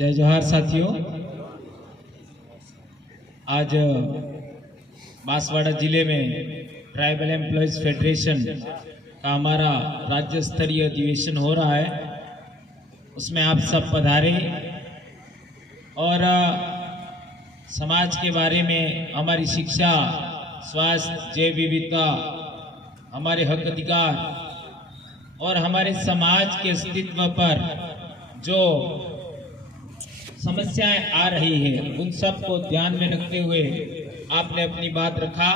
जय जोहार साथियों। आज बांसवाड़ा जिले में ट्राइबल एम्प्लॉयज फेडरेशन का हमारा राज्य स्तरीय अधिवेशन हो रहा है। उसमें आप सब पधारे और समाज के बारे में, हमारी शिक्षा, स्वास्थ्य, जैव विविधता, हमारे हक अधिकार और हमारे समाज के अस्तित्व पर जो समस्याएं आ रही है उन सब को ध्यान में रखते हुए आपने अपनी बात रखा।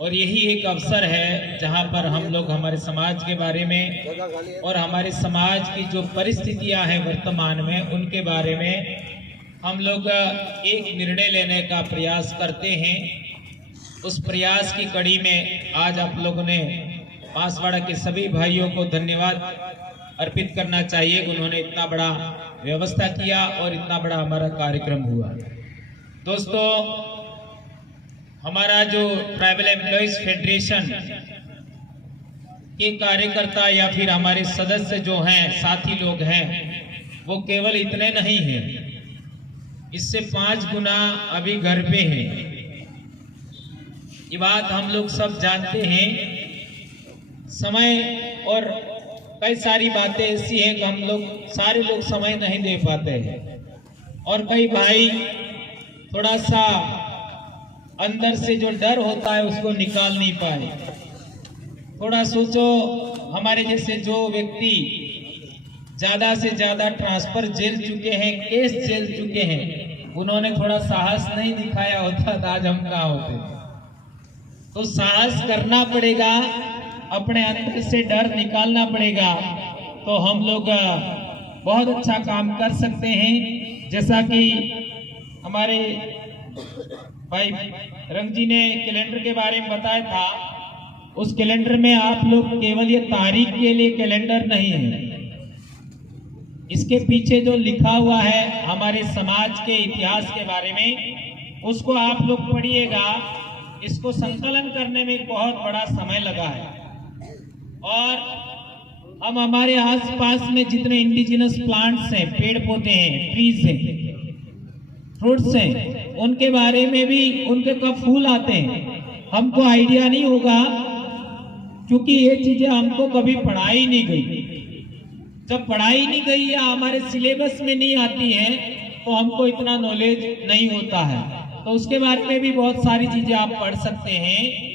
और यही एक अवसर है जहां पर हम लोग हमारे समाज के बारे में और हमारे समाज की जो परिस्थितियां हैं वर्तमान में, उनके बारे में हम लोग एक निर्णय लेने का प्रयास करते हैं। उस प्रयास की कड़ी में आज आप लोगों ने बांसवाड़ा के सभी भाइयों को धन्यवाद अर्पित करना चाहिए। उन्होंने इतना बड़ा व्यवस्था किया और इतना बड़ा हमारा कार्यक्रम हुआ। दोस्तों, हमारा जो ट्राइबल एम्प्लॉयज फेडरेशन के कार्यकर्ता या फिर हमारे सदस्य जो हैं, साथी लोग हैं, वो केवल इतने नहीं हैं, इससे 5 गुना अभी घर पे हैं। ये बात हम लोग सब जानते हैं। समय और कई सारी बातें ऐसी हैं कि हम लोग सारे लोग समय नहीं दे पाते हैं और कई भाई थोड़ा सा अंदर से जो डर होता है उसको निकाल नहीं पाए। थोड़ा सोचो, हमारे जैसे जो व्यक्ति ज्यादा से ज्यादा ट्रांसफर झेल चुके हैं, केस झेल चुके हैं, उन्होंने थोड़ा साहस नहीं दिखाया होता तो आज हम कहाँ होते। तो साहस करना पड़ेगा, अपने अंदर से डर निकालना पड़ेगा, तो हम लोग बहुत अच्छा काम कर सकते हैं। जैसा कि हमारे भाई रंग जी ने कैलेंडर के बारे में बताया था, उस कैलेंडर में आप लोग केवल ये तारीख के लिए कैलेंडर नहीं है, इसके पीछे जो लिखा हुआ है हमारे समाज के इतिहास के बारे में, उसको आप लोग पढ़िएगा। इसको संकलन करने में बहुत बड़ा समय लगा है और हम हमारे आसपास में जितने इंडिजिनस प्लांट्स हैं, पेड़ पौधे हैं, ट्रीज हैं, फ्रूट्स हैं, उनके बारे में भी, उनके कब फूल आते हैं हमको आइडिया नहीं होगा, क्योंकि ये चीजें हमको कभी पढ़ाई नहीं गई। जब पढ़ाई नहीं गई या हमारे सिलेबस में नहीं आती है तो हमको इतना नॉलेज नहीं होता है। तो उसके बारे में भी बहुत सारी चीजें आप पढ़ सकते हैं।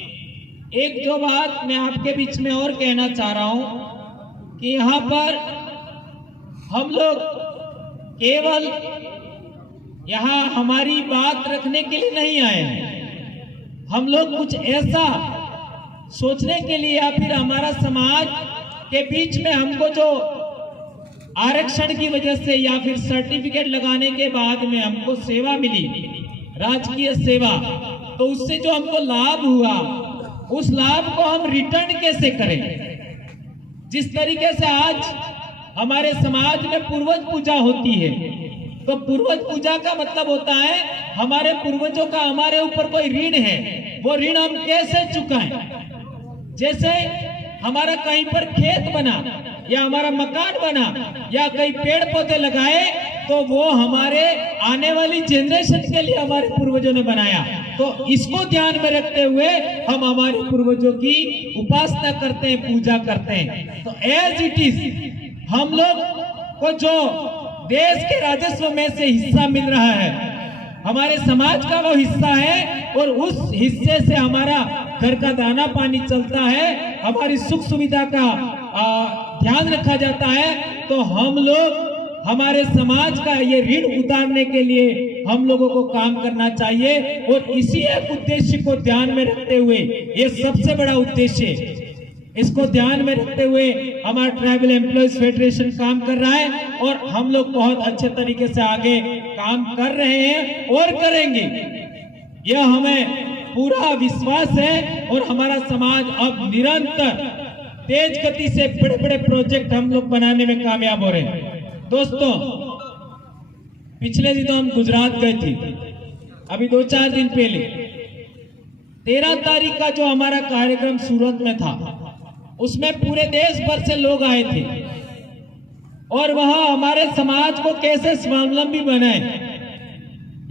एक जो बात मैं आपके बीच में और कहना चाह रहा हूं कि यहाँ पर हम लोग केवल यहाँ हमारी बात रखने के लिए नहीं आए हैं, हम लोग कुछ ऐसा सोचने के लिए या फिर हमारा समाज के बीच में हमको जो आरक्षण की वजह से या फिर सर्टिफिकेट लगाने के बाद में हमको सेवा मिली, राजकीय सेवा, तो उससे जो हमको लाभ हुआ, उस लाभ को हम रिटर्न कैसे करें। जिस तरीके से आज हमारे समाज में पूर्वज पूजा होती है, तो पूर्वज पूजा का मतलब होता है हमारे पूर्वजों का हमारे ऊपर कोई ऋण है, वो ऋण हम कैसे चुकाएं। जैसे हमारा कहीं पर खेत बना या हमारा मकान बना या कई पेड़ पौधे लगाए, तो वो हमारे आने वाली जनरेशन के लिए हमारे पूर्वजों ने बनाया। तो इसको ध्यान में रखते हुए हम हमारे पूर्वजों की उपासना करते हैं, पूजा करते हैं। तो एज इट इज हम लोग को जो देश के राजस्व में से हिस्सा मिल रहा है, हमारे समाज का वो हिस्सा है और उस हिस्से से हमारा घर का दाना पानी चलता है, हमारी सुख सुविधा का ध्यान रखा जाता है। तो हम लोग हमारे समाज का ये ऋण उतारने के लिए हम लोगों को काम करना चाहिए और इसी एक उद्देश्य को ध्यान में रखते हुए, ये सबसे बड़ा उद्देश्य है, इसको ध्यान में रखते हुए हमारा ट्राइबल एम्प्लॉयज फेडरेशन काम कर रहा है और हम लोग बहुत अच्छे तरीके से आगे काम कर रहे हैं और करेंगे, यह हमें पूरा विश्वास है। और हमारा समाज अब निरंतर तेज गति से बड़े बड़े प्रोजेक्ट हम लोग बनाने में कामयाब हो रहे हैं। दोस्तों, पिछले दिनों हम गुजरात गए थे, अभी 2-4 दिन पहले 13 तारीख का जो हमारा कार्यक्रम सूरत में था, उसमें पूरे देश भर से लोग आए थे। और वह हमारे समाज को कैसे स्वावलंबी बनाए।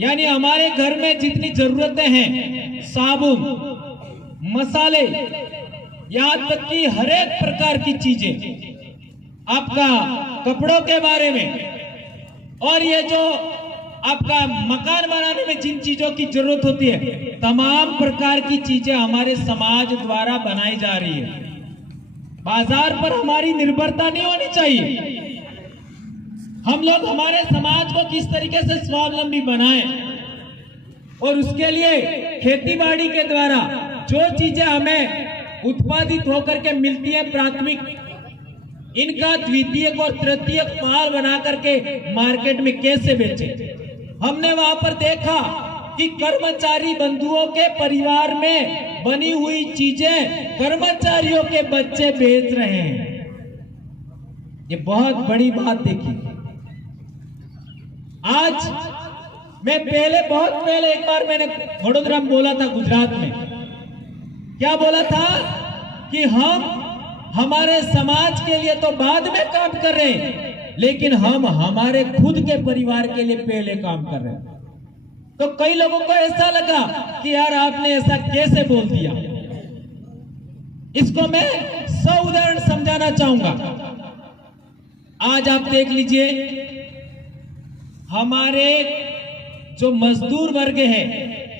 यानी हमारे घर में जितनी जरूरतें हैं, साबुन, मसाले, यहां तक कि हर एक प्रकार की चीजें, आपका कपड़ों के बारे में, और ये जो आपका मकान बनाने में जिन चीजों की जरूरत होती है, तमाम प्रकार की चीजें हमारे समाज द्वारा बनाई जा रही है। बाजार पर हमारी निर्भरता नहीं होनी चाहिए। हम लोग हमारे समाज को किस तरीके से स्वावलंबी बनाएं, और उसके लिए खेतीबाड़ी के द्वारा जो चीजें हमें उत्पादित होकर के मिलती है प्राथमिक, इनका द्वितीयक और तृतीयक माल बना करके मार्केट में कैसे बेचें। हमने वहां पर देखा कि कर्मचारी बंधुओं के परिवार में बनी हुई चीजें कर्मचारियों के बच्चे बेच रहे हैं। ये बहुत बड़ी बात देखी। आज मैं बहुत पहले एक बार मैंने वडोदरा में बोला था, गुजरात में। क्या बोला था कि हम हमारे समाज के लिए तो बाद में काम कर रहे हैं, लेकिन हम हमारे खुद के परिवार के लिए पहले काम कर रहे हैं। तो कई लोगों को ऐसा लगा कि यार आपने ऐसा कैसे बोल दिया। इसको मैं 100 उदाहरण समझाना चाहूंगा। आज आप देख लीजिए, हमारे जो मजदूर वर्ग है,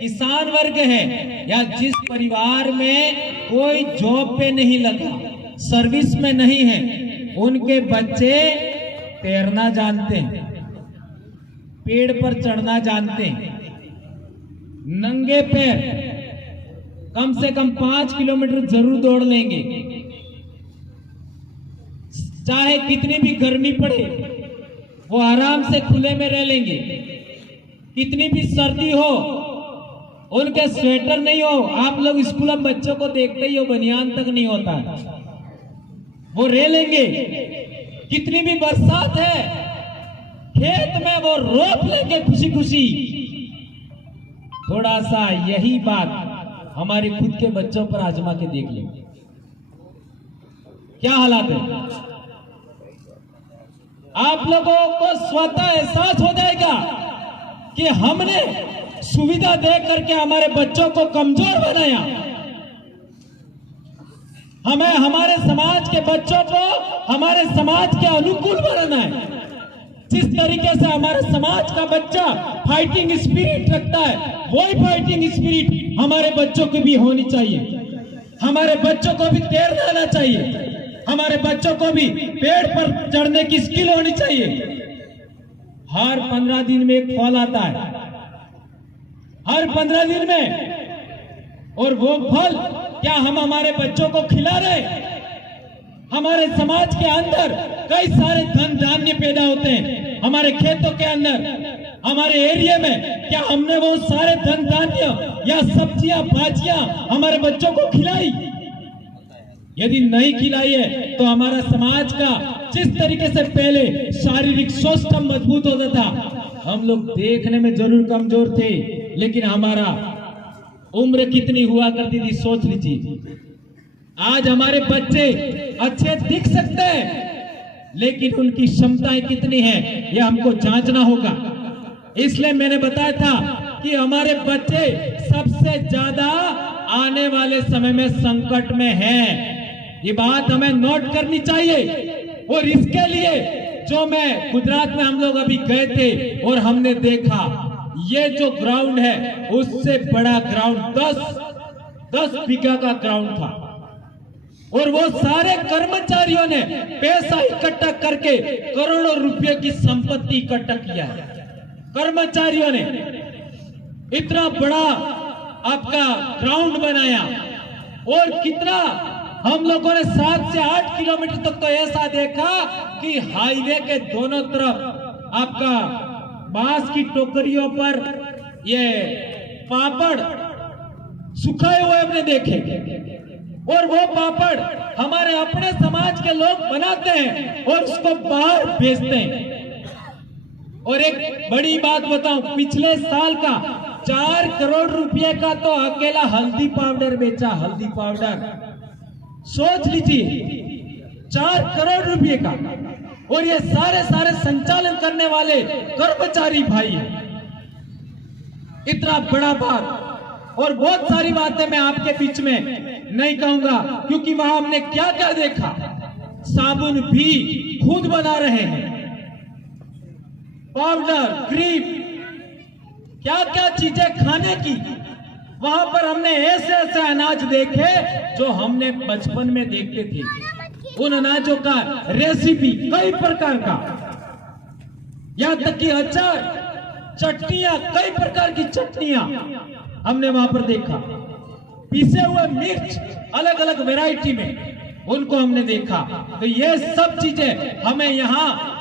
किसान वर्ग है, या जिस परिवार में कोई जॉब पे नहीं लगा, सर्विस में नहीं है, उनके बच्चे तैरना जानते हैं, पेड़ पर चढ़ना जानते हैं, नंगे पैर कम से कम 5 किलोमीटर जरूर दौड़ लेंगे, चाहे कितनी भी गर्मी पड़े वो आराम से खुले में रह लेंगे, कितनी भी सर्दी हो उनके स्वेटर नहीं हो। आप लोग स्कूल में बच्चों को देखते ही हो, बनियान तक नहीं होता है, वो रह लेंगे। कितनी भी बरसात है, खेत में वो रोप लेंगे खुशी खुशी। थोड़ा सा यही बात हमारे खुद के बच्चों पर आजमा के देख लेंगे, क्या हालात है। आप लोगों को स्वतः एहसास हो जाएगा कि हमने सुविधा दे करके हमारे बच्चों को कमजोर बनाया। हमें हमारे समाज के बच्चों को हमारे समाज के अनुकूल बनाना है। जिस तरीके से हमारे समाज का बच्चा फाइटिंग स्पिरिट रखता है, वही फाइटिंग स्पिरिट हमारे बच्चों की भी होनी चाहिए। हमारे बच्चों को भी तैरना आना चाहिए, हमारे बच्चों को भी पेड़ पर चढ़ने की स्किल होनी चाहिए। हर 15 दिन में एक फल आता है, हर 15 दिन में, और वो फल क्या हम हमारे बच्चों को खिला रहे? हमारे समाज के अंदर कई सारे धन धान्य पैदा होते हैं, हमारे खेतों के अंदर, हमारे एरिया में, क्या हमने वो सारे धन धान्य या सब्जियां भाजियां हमारे बच्चों को खिलाई? यदि नहीं खिलाई है तो हमारा समाज का जिस तरीके से पहले शारीरिक स्वास्थ्य मजबूत होता था, हम लोग देखने में जरूर कमजोर थे, लेकिन हमारा उम्र कितनी हुआ करती थी सोच लीजिए। आज हमारे बच्चे अच्छे दिख सकते हैं, लेकिन उनकी क्षमताएं कितनी हैं यह हमको जांचना होगा। इसलिए मैंने बताया था कि हमारे बच्चे सबसे ज्यादा आने वाले समय में संकट में हैं। ये बात हमें नोट करनी चाहिए। और इसके लिए जो मैं गुजरात में हम लोग अभी गए थे और हमने देखा, ये जो ग्राउंड है उससे बड़ा ग्राउंड 10 बीघा का ग्राउंड था, और वो सारे कर्मचारियों ने पैसा इकट्ठा करके करोड़ों रुपए की संपत्ति इकट्ठा किया है। कर्मचारियों ने इतना बड़ा आपका ग्राउंड बनाया, और कितना हम लोगों ने 7 से 8 किलोमीटर तक तो ऐसा देखा कि हाईवे के दोनों तरफ आपका बांस की टोकरियों पर ये पापड़ सुखाए हुए हमने देखे, और वो पापड़ हमारे अपने समाज के लोग बनाते हैं और उसको बाहर बेचते हैं। और एक बड़ी बात बताऊं, पिछले साल का 4 करोड़ रुपए का तो अकेला हल्दी पाउडर बेचा। हल्दी पाउडर सोच लीजिए, 4 करोड़ रुपए का। और ये सारे संचालन करने वाले कर्मचारी भाई हैं। इतना बड़ा बात और बहुत सारी बातें मैं आपके बीच में नहीं कहूंगा, क्योंकि वहां हमने क्या क्या देखा। साबुन भी खुद बना रहे हैं, पाउडर, क्रीम, क्या क्या चीजें खाने की। वहां पर हमने ऐसे ऐसे अनाज देखे जो हमने बचपन में देखते थे। उन अनाजों का रेसिपी कई प्रकार का, यहां तक कि अचार, चटनियां, कई प्रकार की चटनियां हमने वहां पर देखा। पीसे हुए मिर्च अलग अलग वैरायटी में, उनको हमने देखा। तो ये सब चीजें हमें यहाँ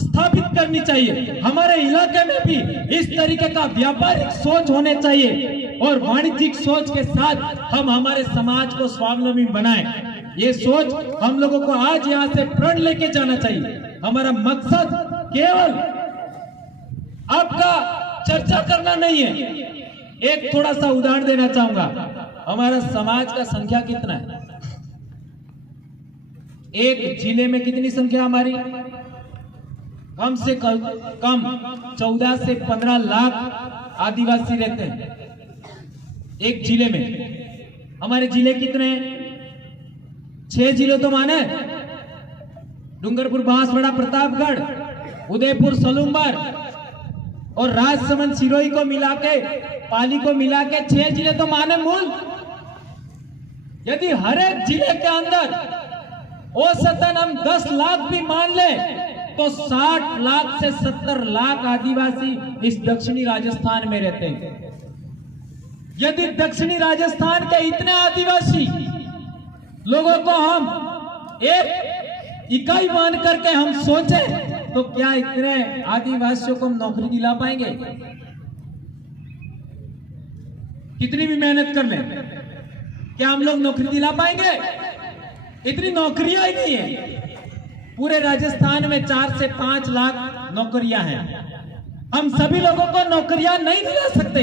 स्थापित करनी चाहिए। हमारे इलाके में भी इस तरीके का व्यापारिक सोच होने चाहिए और वाणिज्यिक सोच के साथ हम हमारे समाज को स्वावलंबी बनाएं। ये सोच हम लोगों को आज यहाँ से प्रण लेके जाना चाहिए। हमारा मकसद केवल आपका चर्चा करना नहीं है। एक थोड़ा सा उदाहरण देना चाहूंगा। हमारा समाज का संख्या कितना है? एक जिले में कितनी संख्या हमारी? कम से कम 14 से 15 लाख आदिवासी रहते हैं एक जिले में। हमारे जिले कितने हैं? 6 जिले तो माने, डूंगरपुर, बांसवाड़ा, प्रतापगढ़, उदयपुर, सलूमबर और राजसमंद, सिरोही को मिला के, पाली को मिला के 6 जिले तो माने मूल। यदि हर एक जिले के अंदर औसतन हम 10 लाख भी मान ले तो 60 लाख से 70 लाख आदिवासी इस दक्षिणी राजस्थान में रहते हैं। यदि दक्षिणी राजस्थान के इतने आदिवासी लोगों को हम एक इकाई मान करके हम सोचें तो क्या इतने आदिवासियों को हम नौकरी दिला पाएंगे? कितनी भी मेहनत कर लें, क्या हम लोग नौकरी दिला पाएंगे? इतनी नौकरियां ही नहीं है। पूरे राजस्थान में 4 से 5 लाख नौकरियां हैं। हम सभी लोगों को नौकरियां नहीं दिला सकते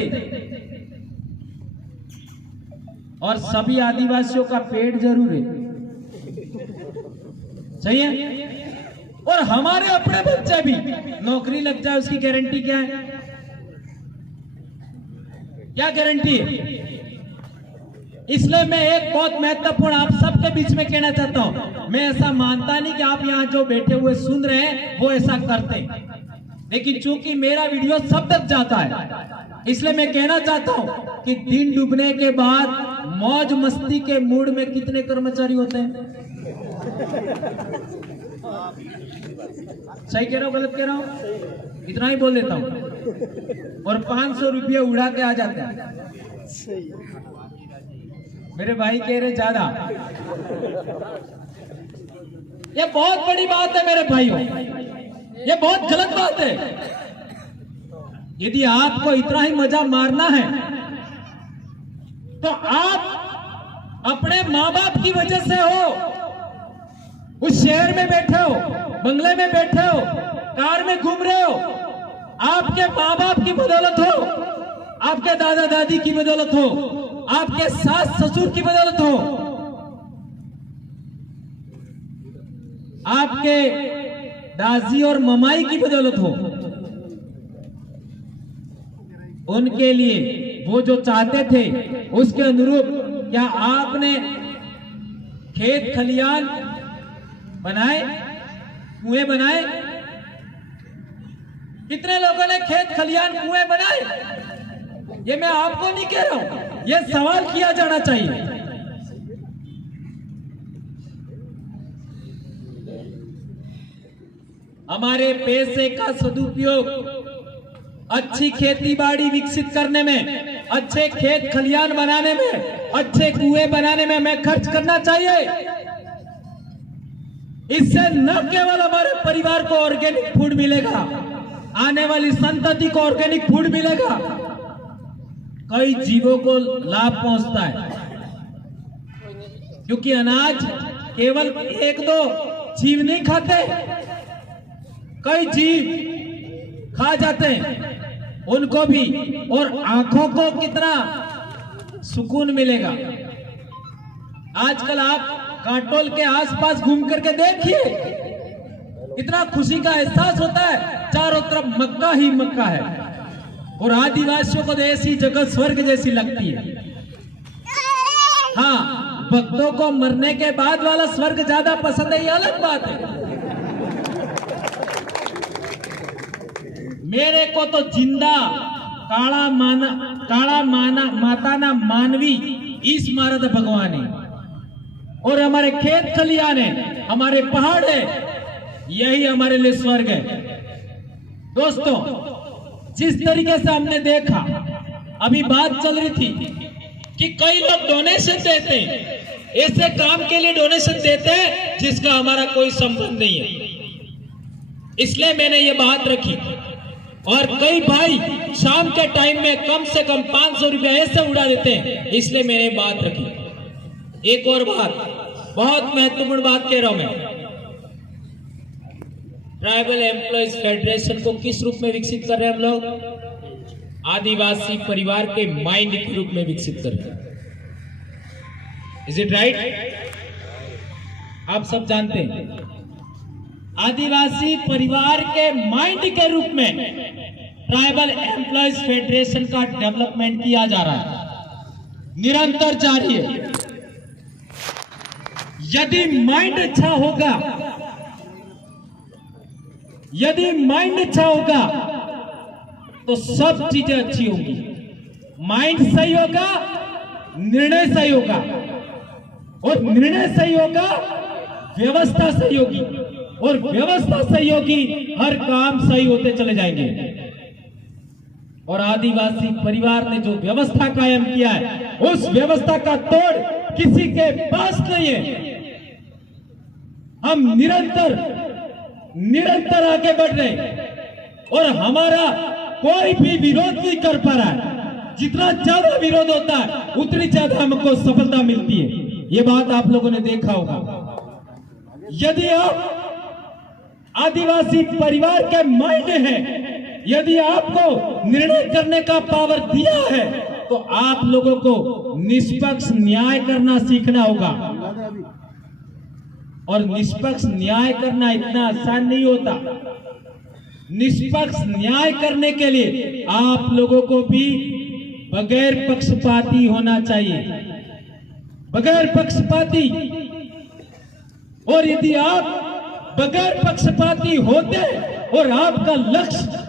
और सभी आदिवासियों का पेट जरूर है, सही है। और हमारे अपने बच्चे भी नौकरी लग जाए उसकी गारंटी क्या है? क्या गारंटी है? इसलिए मैं एक बहुत महत्वपूर्ण आप सबके बीच में कहना चाहता हूं। मैं ऐसा मानता नहीं कि आप यहां जो बैठे हुए सुन रहे हैं वो ऐसा करते हैं, लेकिन चूंकि मेरा वीडियो सब तक जाता है इसलिए मैं कहना चाहता हूं कि दिन डूबने के बाद मौज मस्ती के मूड में कितने कर्मचारी होते हैं? सही कह रहा हूं, गलत कह रहा हूं? इतना ही बोल देता हूं और 500 रुपये उड़ा के आ जाते हैं। मेरे भाई कह रहे ज्यादा। ये बहुत बड़ी बात है मेरे भाइयों, ये बहुत गलत बात है। यदि आपको इतना ही मजा मारना है तो आप अपने माँ बाप की वजह से हो, उस शहर में बैठे हो, बंगले में बैठे हो, कार में घूम रहे हो, आपके माँ बाप की बदौलत हो, आपके दादा दादी की बदौलत हो, आपके सास ससुर की बदौलत हो, आपके दादी और ममाई की बदौलत हो। उनके लिए वो जो चाहते थे उसके अनुरूप क्या आपने खेत खलियान बनाए, कुएं बनाए? कितने लोगों ने खेत खलियान कुएं बनाए? ये मैं आपको नहीं कह रहा हूं, ये सवाल किया जाना चाहिए। हमारे पैसे का सदुपयोग अच्छी खेती बाड़ी विकसित करने में, अच्छे खेत खलियान बनाने में, अच्छे कुएं बनाने में हमें खर्च करना चाहिए। इससे न केवल हमारे परिवार को ऑर्गेनिक फूड मिलेगा, आने वाली संतति को ऑर्गेनिक फूड मिलेगा, कई जीवों को लाभ पहुंचता है। क्योंकि अनाज केवल 1-2 जीव नहीं खाते, कई जीव खा जाते हैं उनको भी, और आंखों को कितना सुकून मिलेगा। आजकल आप काटोल के आसपास घूम करके देखिए, इतना खुशी का एहसास होता है, चारों तरफ मक्का ही मक्का है और आदिवासियों को तो ऐसी जगह स्वर्ग जैसी लगती है। हाँ, भक्तों को मरने के बाद वाला स्वर्ग ज्यादा पसंद है, ये अलग बात है। मेरे को तो जिंदा माता ना मानवी इस मारत भगवान है, और हमारे खेत खलियान है, हमारे पहाड़ है, यही हमारे लिए स्वर्ग है। दोस्तों, जिस तरीके से हमने देखा, अभी बात चल रही थी कि कई लोग डोनेशन देते हैं, ऐसे काम के लिए डोनेशन देते हैं जिसका हमारा कोई संबंध नहीं है। इसलिए मैंने ये बात रखी। और कई भाई शाम के टाइम में कम से कम 500 रुपया ऐसे उड़ा देते हैं, इसलिए मैंने बात रखी। एक और बात, बहुत महत्वपूर्ण बात कह रहा हूं मैं। ट्राइबल एम्प्लॉयज फेडरेशन को किस रूप में विकसित कर रहे हैं हम लोग? आदिवासी परिवार के माइंड के रूप में विकसित कर रहे हैं। Is it right? आप सब जानते हैं, आदिवासी परिवार के माइंड के रूप में ट्राइबल एम्प्लॉयज फेडरेशन का डेवलपमेंट किया जा रहा है, निरंतर जारी है। यदि माइंड अच्छा होगा, यदि माइंड अच्छा होगा तो सब चीजें अच्छी होंगी। माइंड सही होगा, निर्णय सही होगा, और निर्णय सही होगा, व्यवस्था सही होगी, और व्यवस्था सही होगी, हर काम सही होते चले जाएंगे। और आदिवासी परिवार ने जो व्यवस्था कायम किया है, उस व्यवस्था का तोड़ किसी के पास नहीं है। हम निरंतर आगे बढ़ रहे हैं, और हमारा कोई भी विरोध नहीं कर पा रहा है। जितना ज्यादा विरोध होता है, उतनी ज्यादा हमको सफलता मिलती है। ये बात आप लोगों ने देखा होगा। यदि आप आदिवासी परिवार के माइंड हैं, यदि आपको निर्णय करने का पावर दिया है, तो आप लोगों को निष्पक्ष न्याय करना सीखना होगा। और निष्पक्ष न्याय करना इतना आसान नहीं होता। निष्पक्ष न्याय करने के लिए आप लोगों को भी बगैर पक्षपाती होना चाहिए, बगैर पक्षपाती। और यदि आप बगैर पक्षपाती होते और आपका लक्ष्य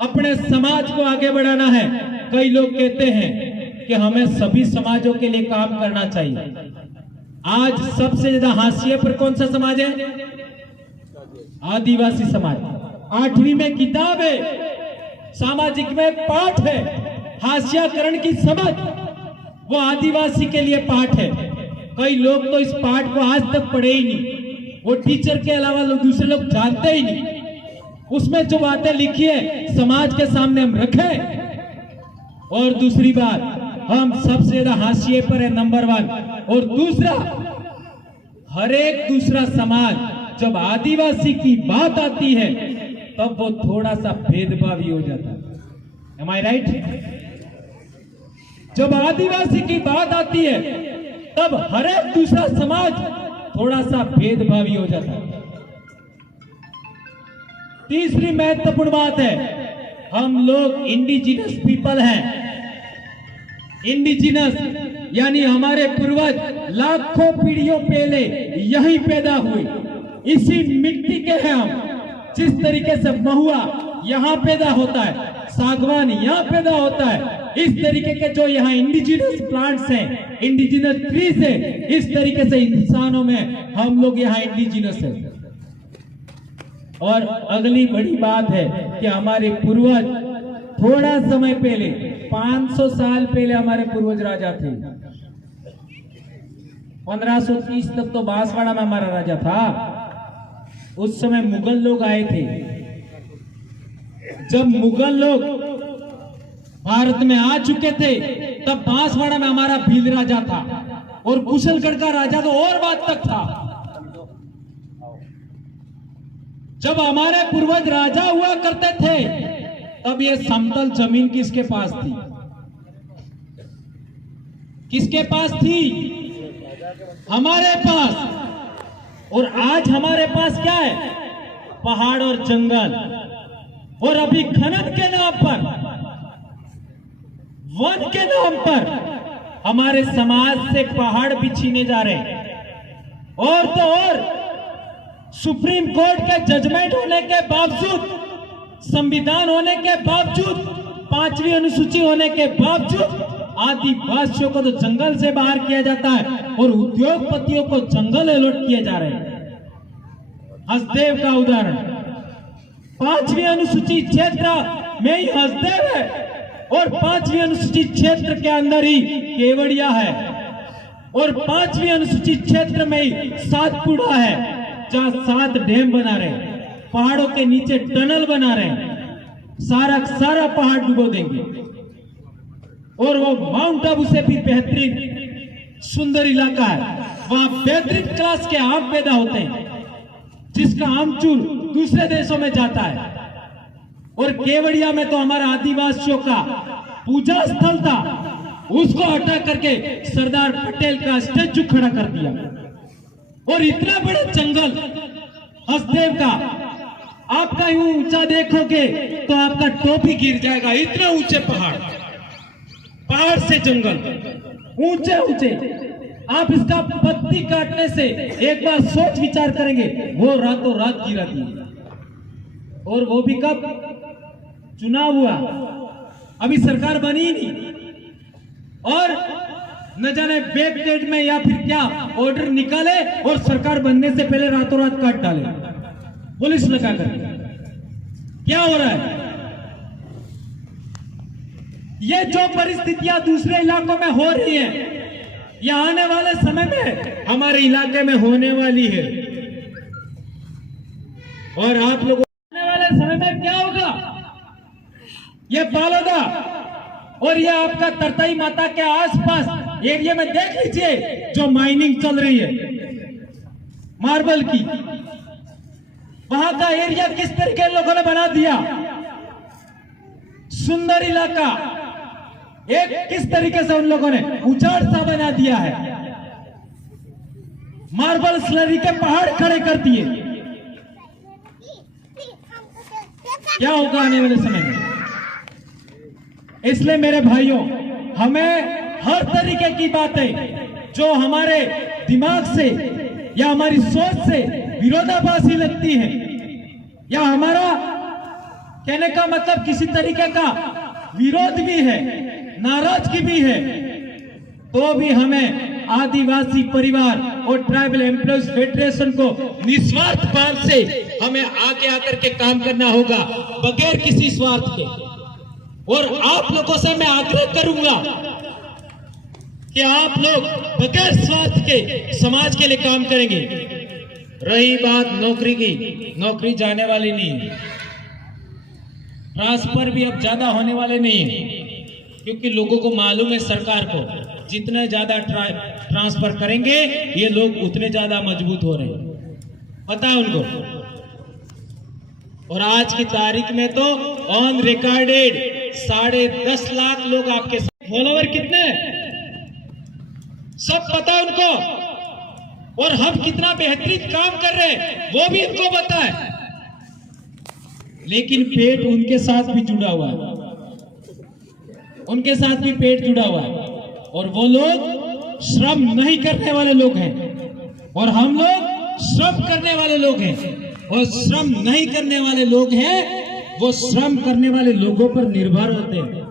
अपने समाज को आगे बढ़ाना है, कई लोग कहते हैं कि हमें सभी समाजों के लिए काम करना चाहिए। आज सबसे ज्यादा हाशिए पर कौन सा समाज है? आदिवासी समाज। 8वीं में किताब है, सामाजिक में एक पाठ है, हाशियाकरण की समझ, वो आदिवासी के लिए पाठ है। कई लोग तो इस पाठ को आज तक पढ़े ही नहीं, वो टीचर के अलावा लोग दूसरे लोग जानते ही नहीं। उसमें जो बातें लिखी है समाज के सामने हम रखें। और दूसरी बात, हम सबसे ज्यादा हाशिए पर है, नंबर 1। और दूसरा, हर एक दूसरा समाज जब आदिवासी की बात आती है तब वो थोड़ा सा भेदभावी हो जाता है। Am I right? जब आदिवासी की बात आती है तब हर एक दूसरा समाज थोड़ा सा भेदभावी हो जाता है। तीसरी महत्वपूर्ण बात है, हम लोग इंडिजिनस पीपल हैं। इंडिजिनस यानी हमारे पूर्वज लाखों पीढ़ियों पहले यही पैदा हुए, इसी मिट्टी के हैं हम। जिस तरीके से महुआ यहाँ पैदा होता है, सागवान यहाँ पैदा होता है, इस तरीके के जो यहाँ इंडिजिनस प्लांट्स हैं, इंडिजिनस ट्रीज है, इस तरीके से इंसानों में हम लोग यहाँ इंडिजिनस है। और अगली बड़ी बात है कि हमारे पूर्वज थोड़ा समय पहले, 500 साल पहले हमारे पूर्वज राजा थे। 1530 तक तो बांसवाड़ा में हमारा राजा था। उस समय मुगल लोग आए थे। जब मुगल लोग भारत में आ चुके थे तब बांसवाड़ा में हमारा भील राजा था, और कुशलगढ़ का राजा तो और बात तक था। जब हमारे पूर्वज राजा हुआ करते थे तब ये समतल जमीन किसके पास थी? किसके पास थी? हमारे पास। और आज हमारे पास क्या है? पहाड़ और जंगल, और अभी खनन के नाम पर, वन के नाम पर हमारे समाज से पहाड़ भी छीने जा रहे हैं। और तो और सुप्रीम कोर्ट के जजमेंट होने के बावजूद, संविधान होने के बावजूद, 5वीं अनुसूची होने के बावजूद आदिवासियों को तो जंगल से बाहर किया जाता है और उद्योगपतियों को जंगल अलॉट किए जा रहे हैं। हसदेव का उदाहरण, 5वीं अनुसूची क्षेत्र में ही हसदेव है और 5वीं अनुसूची क्षेत्र के अंदर ही केवड़िया है और 5वीं अनुसूची क्षेत्र में ही सातपुड़ा है, जहां 7 डैम बना रहे हैं, पहाड़ों के नीचे टनल बना रहे हैं, सारा पहाड़ डुबो देंगे। और वो माउंट आबू से भी बेहतरीन सुंदर इलाका है, वहां बेहतरीन क्लास के आम पैदा होते हैं, जिसका आमचूर दूसरे देशों में जाता है। और केवड़िया में तो हमारे आदिवासियों का पूजा स्थल था, उसको हटा करके सरदार पटेल का स्टैचू खड़ा कर दिया। और इतना बड़ा जंगल हसदेव का, आपका यूं ऊंचा देखोगे तो आपका टोपी गिर जाएगा, इतना ऊंचे पहाड़, पहाड़ से जंगल ऊंचे ऊंचे। आप इसका पत्ती काटने से एक बार सोच विचार करेंगे, वो रातों रात गिरा दी। और वो भी कब? चुनाव हुआ, अभी सरकार बनी ही नहीं, और न जाने बैक डेट में या फिर क्या ऑर्डर निकाले और सरकार बनने से पहले रातों रात काट डाले पुलिस लगा कर। क्या हो रहा है? ये जो परिस्थितियां दूसरे इलाकों में हो रही हैं, ये आने वाले समय में हमारे इलाके में होने वाली है। और आप लोगों आने वाले समय में क्या होगा? ये बालोदा और ये आपका तरताई माता के आसपास एरिया में देख लीजिए, जो माइनिंग चल रही है मार्बल की, वहां का एरिया किस तरीके लोगों ने बना दिया। सुंदर इलाका एक किस तरीके से उन लोगों ने उजाड़ सा बना दिया है, मार्बल स्लरी के पहाड़ खड़े कर दिए। क्या होगा आने वाले समय में? इसलिए मेरे भाइयों, हमें हर तरीके की बातें जो हमारे दिमाग से या हमारी सोच से विरोधाभासी लगती है, या हमारा कहने का मतलब किसी तरीके का विरोध भी है, नाराजगी भी है, तो भी हमें आदिवासी परिवार और ट्राइबल एम्प्लॉयज फेडरेशन को निस्वार्थ भाव से हमें आगे आकर के काम करना होगा, बगैर किसी स्वार्थ के। और आप लोगों से मैं आग्रह करूंगा कि आप लोग बगैर स्वार्थ के समाज के लिए काम करेंगे। रही बात नौकरी की, नौकरी जाने वाली नहीं है, ट्रांसफर भी अब ज्यादा होने वाले नहीं है, क्योंकि लोगों को मालूम है, सरकार को जितने ज्यादा ट्रांसफर करेंगे ये लोग उतने ज्यादा मजबूत हो रहे हैं, पता है उनको। और आज की तारीख में तो ऑन रिकॉर्डेड 10.5 लाख लोग आपके फॉलोवर कितने हैं सब पता है उनको, और हम कितना बेहतरीन काम कर रहे हैं वो भी इनको पता है। लेकिन पेट उनके साथ भी जुड़ा हुआ है, उनके साथ भी पेट जुड़ा हुआ है, और वो लोग श्रम नहीं करने वाले लोग हैं और हम लोग श्रम करने वाले लोग हैं। और श्रम नहीं करने वाले लोग हैं, वो श्रम करने वाले लोगों पर निर्भर होते हैं,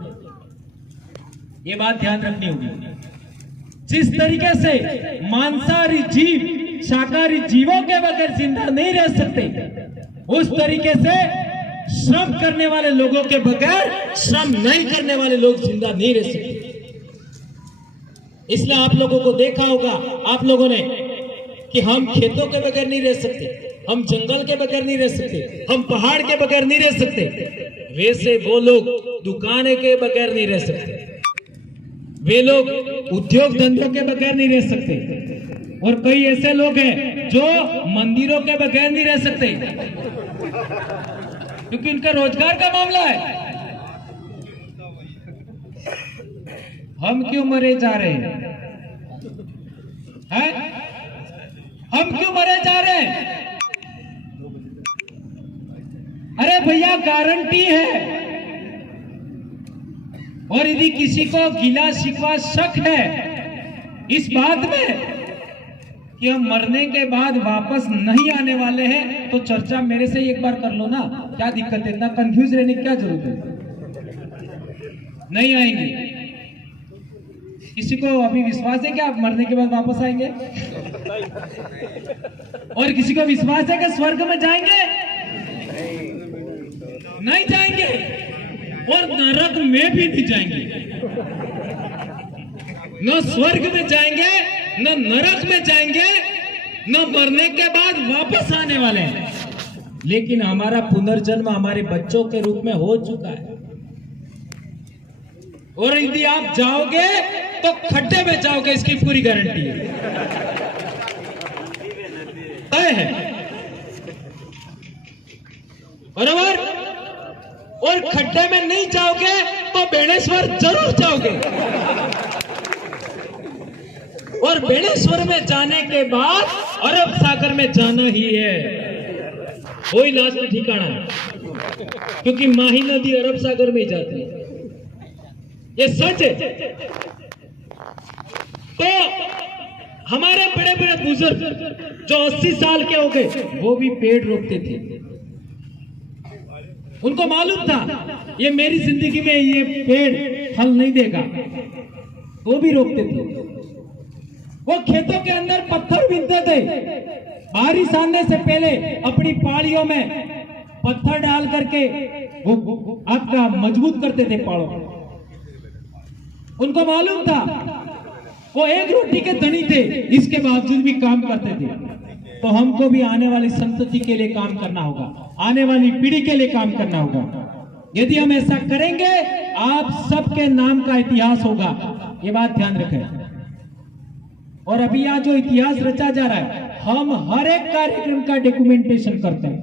ये बात ध्यान रखनी होगी। जिस तरीके से मांसाहारी जीव शाकाहारी जीवों के बगैर जिंदा नहीं रह सकते, उस तरीके से श्रम करने वाले लोगों के बगैर श्रम नहीं करने वाले लोग जिंदा नहीं रह सकते। इसलिए आप लोगों को देखा होगा आप लोगों ने कि हम खेतों के बगैर नहीं रह सकते, हम जंगल के बगैर नहीं रह सकते, हम पहाड़ के बगैर नहीं रह सकते, वैसे वो लोग दुकानें के बगैर नहीं रह सकते, वे लोग उद्योग धंधों के बगैर नहीं रह सकते, और कई ऐसे लोग हैं जो मंदिरों के बगैर नहीं रह सकते, क्योंकि उनका रोजगार का मामला है। हम क्यों मरे जा रहे हैं? हम क्यों मरे जा रहे हैं? अरे भैया गारंटी है। और यदि किसी को गिला शिकवा शक है इस बात में कि हम मरने के बाद वापस नहीं आने वाले हैं, तो चर्चा मेरे से ही एक बार कर लो ना, क्या दिक्कत है? इतना कंफ्यूज रहने की क्या जरूरत है? नहीं आएंगे। किसी को अभी विश्वास है कि आप मरने के बाद वापस आएंगे? और किसी को विश्वास है कि स्वर्ग में जाएंगे? नहीं जाएंगे, और नरक में भी नहीं जाएंगे। न स्वर्ग में जाएंगे, न नरक में जाएंगे, न मरने के बाद वापस आने वाले हैं। लेकिन हमारा पुनर्जन्म हमारे बच्चों के रूप में हो चुका है। और यदि आप जाओगे तो खड्डे में जाओगे, इसकी पूरी गारंटी है, तय है। बराबर? और खड्डे में नहीं जाओगे तो बेणेश्वर जरूर जाओगे। और बेणेश्वर में जाने के बाद अरब सागर में जाना ही है, वही लास्ट ठिकाना है, क्योंकि माही नदी अरब सागर में ही जाती है, ये सच है। तो हमारे बड़े बड़े बुजुर्ग जो 80 साल के हो गए, वो भी पेड़ रोपते थे। उनको मालूम था ये मेरी जिंदगी में ये पेड़ फल नहीं देगा, वो भी रोकते थे। वो खेतों के अंदर पत्थर बीनते थे, बारिश आने से पहले अपनी पहाड़ियों में पत्थर डाल करके वो आपका मजबूत करते थे पहाड़ों को। उनको मालूम था वो एक रोटी के धनी थे, इसके बावजूद भी काम करते थे। तो हमको भी आने वाली संतति के लिए काम करना होगा, आने वाली पीढ़ी के लिए काम करना होगा। यदि हम ऐसा करेंगे, आप सबके नाम का इतिहास होगा, ये बात ध्यान रखें। और अभी यहाँ जो इतिहास रचा जा रहा है, हम हर एक कार्यक्रम का डॉक्यूमेंटेशन करते हैं,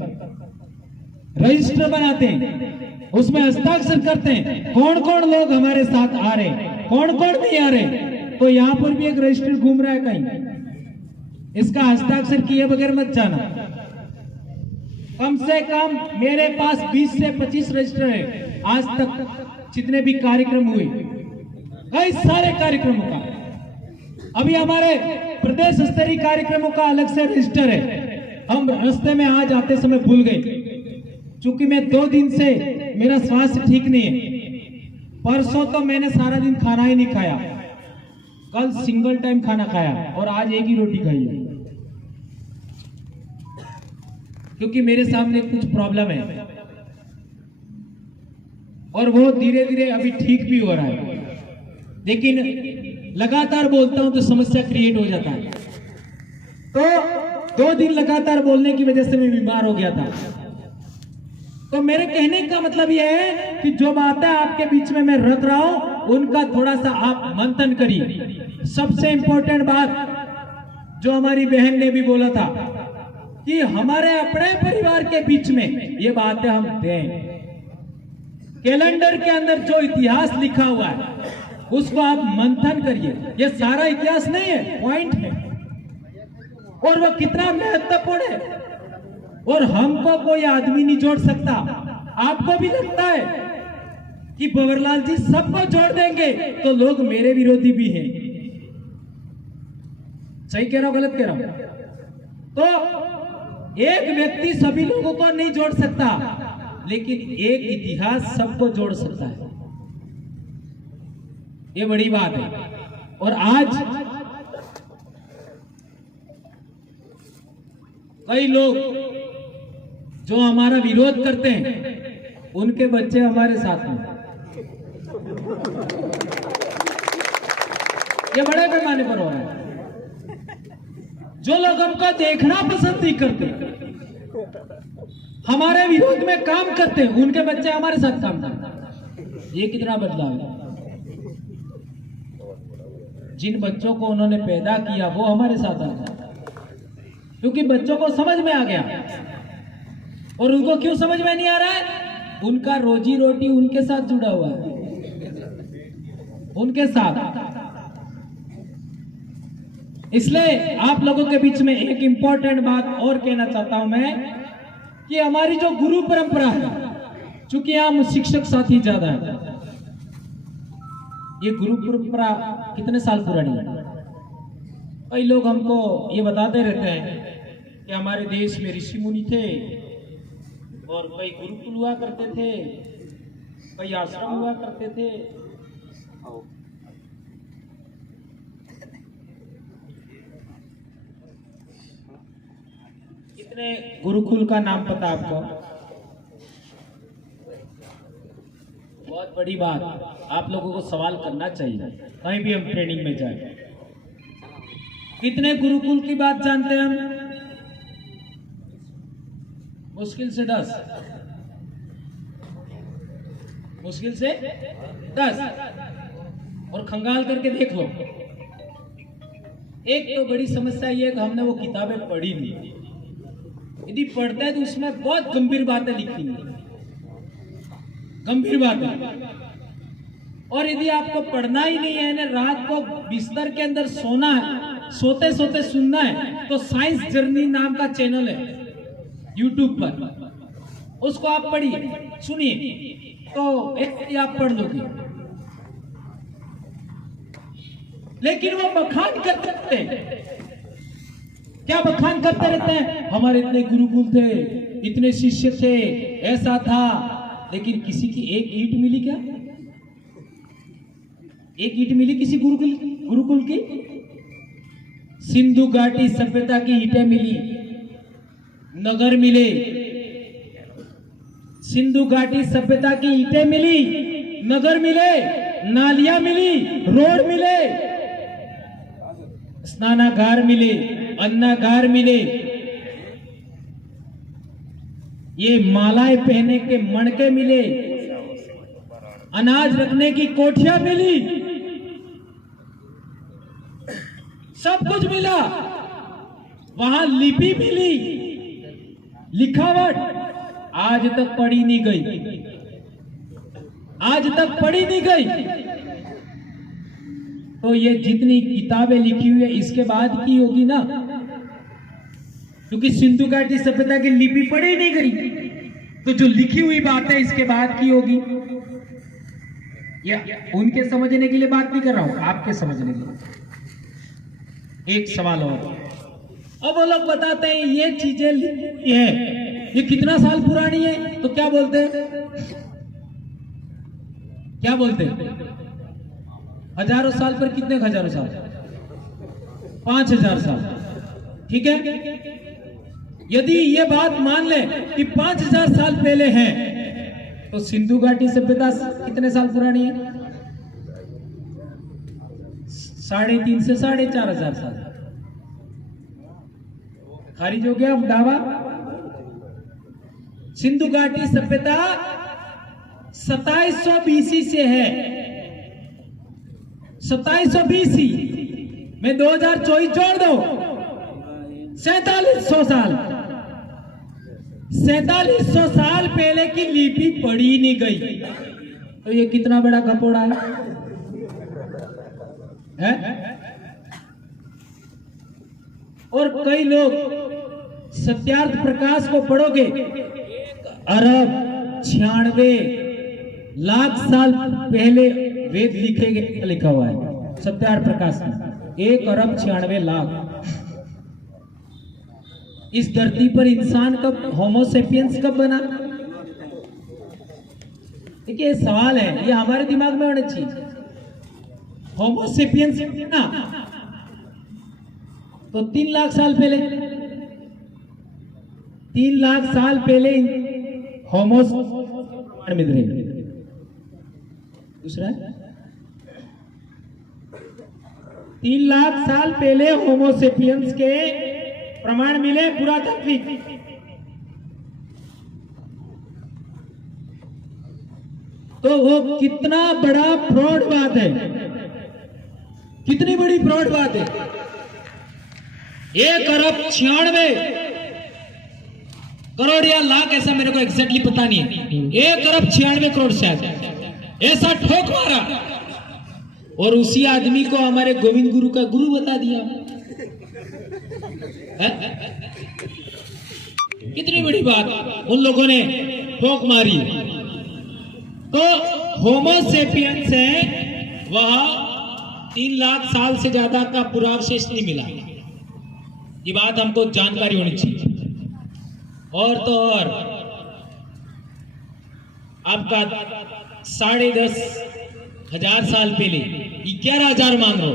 रजिस्टर बनाते हैं, उसमें हस्ताक्षर करते हैं, कौन कौन लोग हमारे साथ आ रहे, कौन कौन नहीं आ रहे। तो यहाँ पर भी एक रजिस्टर घूम रहा है कहीं, इसका हस्ताक्षर किए बगैर मत जाना। कम से कम मेरे पास 20 से 25 रजिस्टर है आज तक जितने भी कार्यक्रम हुए, कई सारे कार्यक्रमों का। अभी हमारे प्रदेश स्तरीय कार्यक्रमों का अलग से रजिस्टर है। हम रास्ते में आज आते समय भूल गए, चूंकि मैं 2 दिन से मेरा स्वास्थ्य ठीक नहीं है। परसों तो मैंने सारा दिन खाना ही नहीं खाया, कल सिंगल टाइम खाना खाया और आज एक ही रोटी खाई है, क्योंकि मेरे सामने कुछ प्रॉब्लम है और वो धीरे धीरे अभी ठीक भी हो रहा है। लेकिन लगातार बोलता हूं तो समस्या क्रिएट हो जाता है। तो 2 दिन लगातार बोलने की वजह से मैं बीमार हो गया था। तो मेरे कहने का मतलब यह है कि जो बातें आपके बीच में मैं रख रहा हूं, उनका थोड़ा सा आप मंथन करिए। सबसे इंपॉर्टेंट बात जो हमारी बहन ने भी बोला था कि हमारे अपने परिवार के बीच में ये बातें हम दें। कैलेंडर के अंदर जो इतिहास लिखा हुआ है उसको आप मंथन करिए। ये सारा इतिहास नहीं है, पॉइंट है, और वो कितना महत्वपूर्ण है। और हमको कोई आदमी नहीं जोड़ सकता। आपको भी लगता है कि भंवरलाल जी सबको जोड़ देंगे, तो लोग मेरे विरोधी भी हैं। सही कह रहा हूं, गलत कह रहा हूं? तो एक व्यक्ति सभी लोगों को नहीं जोड़ सकता, लेकिन एक इतिहास सबको जोड़ सकता है। ये बड़ी बात है। और आज कई लोग जो हमारा विरोध करते हैं, उनके बच्चे हमारे साथ हैं। ये बड़े पैमाने पर हो रहा है। जो लोग हमको देखना पसंद नहीं करते, हमारे विरोध में काम करते हैं, उनके बच्चे हमारे साथ काम करते हैं। ये कितना बदलाव है। जिन बच्चों को उन्होंने पैदा किया वो हमारे साथ आ जाए, क्योंकि बच्चों को समझ में आ गया। और उनको क्यों समझ में नहीं आ रहा है? उनका रोजी रोटी उनके साथ जुड़ा हुआ है, उनके साथ। इसलिए आप लोगों के बीच में एक इंपॉर्टेंट बात और कहना चाहता हूं मैं कि हमारी जो गुरु परंपरा है, चूंकि हम शिक्षक साथी ज्यादा है, ये गुरु परंपरा कितने साल पुरानी है? कई लोग हमको ये बताते रहते हैं कि हमारे देश में ऋषि मुनि थे और कई गुरुकुल हुआ करते थे, कई आश्रम हुआ करते थे। कितने गुरुकुल का नाम पता आपको? बहुत बड़ी बात, आप लोगों को सवाल करना चाहिए कहीं भी हम ट्रेनिंग में जाए। कितने गुरुकुल की बात जानते हैं हम? मुश्किल से 10, मुश्किल से 10, और खंगाल करके देख लो। एक तो बड़ी समस्या ये है कि हमने वो किताबें पढ़ी नहीं। यदि पढ़ते हैं तो उसमें बहुत गंभीर बातें लिखी हैं, गंभीर बातें। और यदि आपको पढ़ना ही नहीं है ना, रात को बिस्तर के अंदर सोना है, सोते सोते सुनना है, तो साइंस जर्नी नाम का चैनल है यूट्यूब पर, उसको आप पढ़िए, सुनिए, तो एक आप पढ़ लोगे। लेकिन वो बखान करते रहते हैं। क्या बखान करते रहते हैं? हमारे इतने गुरुकुल थे, इतने शिष्य थे, ऐसा था। लेकिन किसी की एक ईंट मिली क्या? एक ईंट मिली किसी गुरुकुल की? सिंधु घाटी सभ्यता की ईंटें मिली, नगर मिले। सिंधु घाटी सभ्यता की ईंटें मिली, नगर मिले, नालियां मिली, रोड मिले, स्नानागार मिले, अन्नागार मिले, ये मालाएं पहनने के मणके मिले, अनाज रखने की कोठियां मिली, सब कुछ मिला। वहां लिपि मिली, लिखावट आज तक पढ़ी नहीं गई, आज तक पढ़ी नहीं गई। तो ये जितनी किताबें लिखी हुई है इसके बाद की होगी ना, क्योंकि सिंधु घाटी सभ्यता की लिपि पढ़ी नहीं गई, तो जो लिखी हुई बात है इसके बाद की होगी। या उनके समझने के लिए बात नहीं कर रहा हूं, आपके समझने के लिए। एक सवाल और, अब वो लोग बताते हैं ये चीजें लिखी है, ये कितना साल पुरानी है, तो क्या बोलते हैं? क्या बोलते हैं? हजारों साल पर कितने हजारों साल? 5000 साल। ठीक है, यदि ये बात मान ले कि 5000 साल पहले है, तो सिंधु घाटी सभ्यता कितने साल पुरानी है? 3.5 से 4.5 साल। खारिज हो गया दावा। सिंधु घाटी सभ्यता 2700 बीसी से है, 2700 बीसी में 2024 जोड़ दो, 4700 साल। 4700 साल पहले की लिपि पढ़ी नहीं गई, तो ये कितना बड़ा कपोड़ा है? और कई लोग सत्यार्थ प्रकाश को पढ़ोगे, 1,96 लाख साल पहले वेद लिखे गए लिखा हुआ है सत्यार्थ प्रकाश में, 1,96 लाख। इस धरती पर इंसान कब, होमोसेपियंस कब बना? देखिए सवाल है, ये हमारे दिमाग में होना चाहिए। होमोसेपियंस ना तो 3 लाख साल पहले, 3 लाख साल पहले होमोसेपियंस मिल रहे। दूसरा 3 लाख साल पहले होमोसेपियंस के प्रमाण मिले पुरातात्विक। तो वो कितना बड़ा फ्रॉड बात है, कितनी बड़ी फ्रॉड बात है। 1,96 करोड़ या लाख, ऐसा मेरे को एग्जैक्टली पता नहीं है, 1,96 करोड़ शायद, ऐसा ठोक मारा और उसी आदमी को हमारे गोविंद गुरु का गुरु बता दिया है? कितनी बड़ी बात उन लोगों ने ठोक मारी। तो होमोसेपियंस है वह 3 लाख साल से ज्यादा का पुरावशेष नहीं मिला। ये बात हमको जानकारी होनी चाहिए। और तो और आपका 10,500 साल पहले 11,000 मान लो,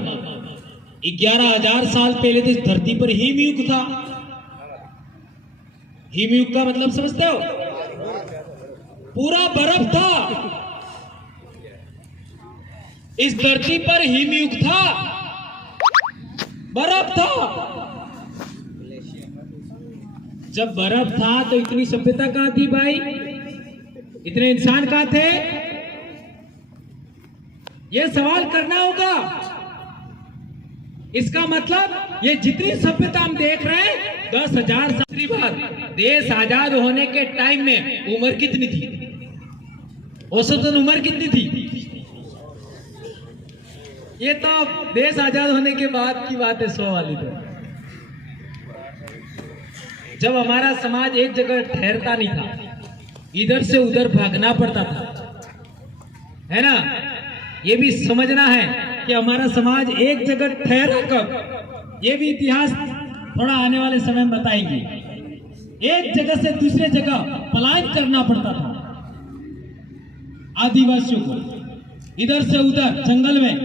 11,000 साल पहले तो इस धरती पर हिमयुग था। हिमयुग का मतलब समझते हो? पूरा बर्फ था इस धरती पर, हिमयुग था, बर्फ था। जब बर्फ था तो इतनी सभ्यता कहां थी भाई? इतने इंसान कहां थे? यह सवाल करना होगा। इसका मतलब ये जितनी सभ्यता हम देख रहे हैं 10,000 साल बाद, देश आजाद होने के टाइम में उम्र कितनी थी? औसतन उम्र कितनी थी? ये तो देश आजाद होने के बाद की बात है, 100 वाली। तो जब हमारा समाज एक जगह ठहरता नहीं था, इधर से उधर भागना पड़ता था, है ना? ये भी समझना है कि हमारा समाज एक जगह ठहरा कब, ये भी इतिहास थोड़ा आने वाले समय में बताएंगे। एक जगह से दूसरे जगह पलायन करना पड़ता था आदिवासियों को, इधर से उधर जंगल में।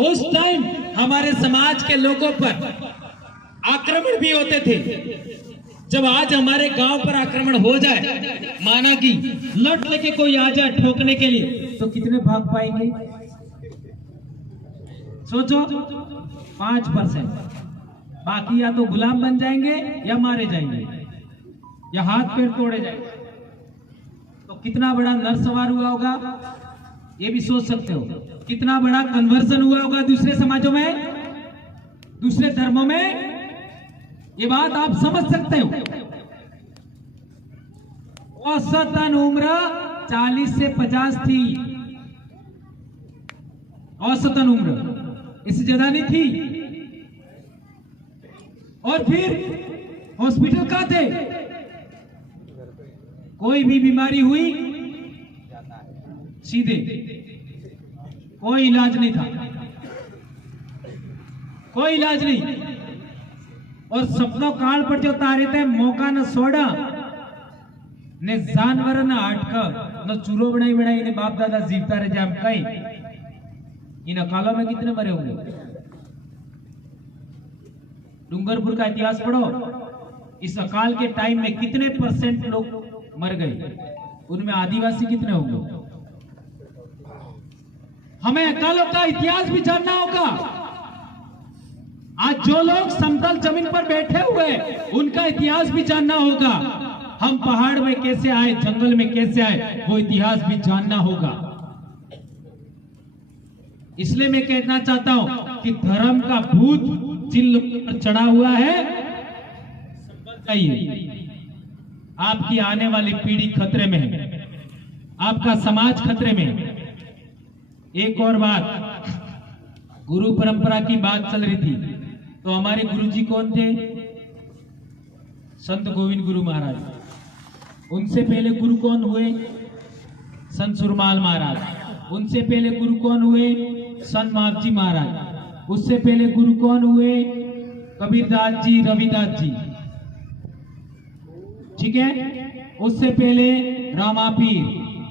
उस टाइम हमारे समाज के लोगों पर आक्रमण भी होते थे। जब आज हमारे गांव पर आक्रमण हो जाए, माना कि लट लेके कोई आ जाए ठोकने के लिए, तो कितने भाग पाएंगे? सोचो, 5%। बाकी या तो गुलाम बन जाएंगे या मारे जाएंगे या हाथ पैर तोड़े जाएंगे। तो कितना बड़ा नरसंहार हुआ होगा, ये भी सोच सकते हो। कितना बड़ा कन्वर्जन हुआ होगा दूसरे समाजों में, दूसरे धर्मों में। ये बात आप समझ सकते हो। औसतन उम्र 40 से 50 थी, औसतन उम्र, इससे ज्यादा नहीं थी। और फिर हॉस्पिटल कहां थे? कोई भी बीमारी हुई सीधे, कोई इलाज नहीं था, कोई इलाज नहीं। और सपनों काल पर जो तारे थे, मौका न सोड़ा ने जानवर न हटकर न चूरो बनाई बनाई ने बाप दादा जीवता रहे जाम कई। इन अकालों में कितने मरे होंगे? डूंगरपुर का इतिहास पढ़ो, इस अकाल के टाइम में कितने % लोग मर गए, उनमें आदिवासी कितने होंगे? हमें अकालों का इतिहास भी जानना होगा। आज जो लोग समतल जमीन पर बैठे हुए, उनका इतिहास भी जानना होगा। हम पहाड़ में कैसे आए, जंगल में कैसे आए, वो इतिहास भी जानना होगा। इसलिए मैं कहना चाहता हूं कि धर्म का भूत जिन लोगों पर चढ़ा हुआ है, बताइए, आपकी आने वाली पीढ़ी खतरे में है, आपका समाज खतरे में है। एक और बात, गुरु परंपरा की बात चल रही थी, तो हमारे गुरुजी कौन थे? संत गोविंद गुरु महाराज। उनसे पहले गुरु कौन हुए? संत सुरमाल महाराज। उनसे पहले गुरु कौन हुए? संत मावजी महाराज। उससे पहले गुरु कौन हुए? कबीरदास जी, रविदास जी, ठीक है। उससे पहले रामापीर,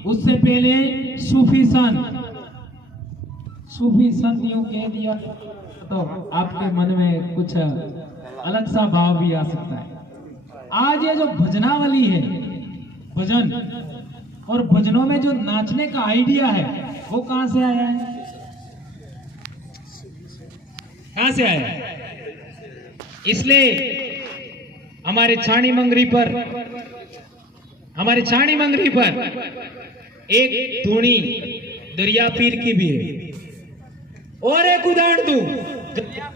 उससे पहले सूफी संत। सूफी संत यूं कह दिया तो आपके मन में कुछ अलग सा भाव भी आ सकता है। आज ये जो भजनावली है, भजन और भजनों में जो नाचने का आइडिया है, वो कहां से आया है? कहां से आया है? इसलिए हमारे छाणी मंगरी पर एक धूनी दरिया पीर की भी है। और एक उदाहरण दूं,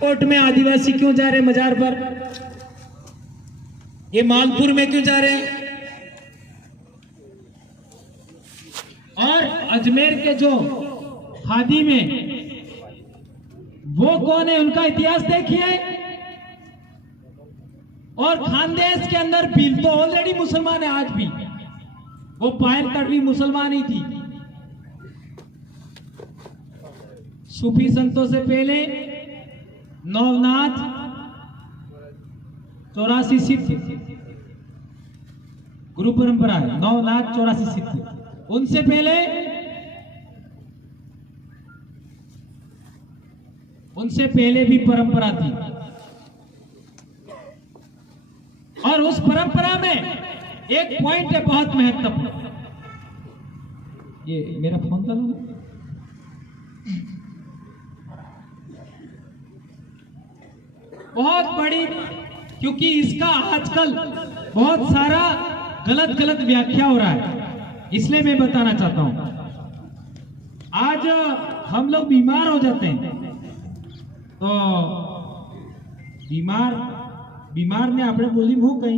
कोट में आदिवासी क्यों जा रहे मजार पर? ये मालपुर में क्यों जा रहे हैं? और अजमेर के जो खादी में वो कौन है, उनका इतिहास देखिए। और खानदेश के अंदर भील तो ऑलरेडी मुसलमान है आज भी, वो पायल तड़वी मुसलमान ही थी। सूफी संतों से पहले नवनाथ 84 सिद्ध गुरु परंपरा है, नवनाथ 84 सिद्ध। उनसे पहले भी परंपरा थी, और उस परंपरा में एक पॉइंट है बहुत महत्वपूर्ण। ये मेरा फोन था ना, बहुत बड़ी, क्योंकि इसका आजकल बहुत सारा गलत व्याख्या हो रहा है, इसलिए मैं बताना चाहता हूं। आज हम लोग बीमार हो जाते हैं, तो बीमार ने આપણે બોલી હું કઈ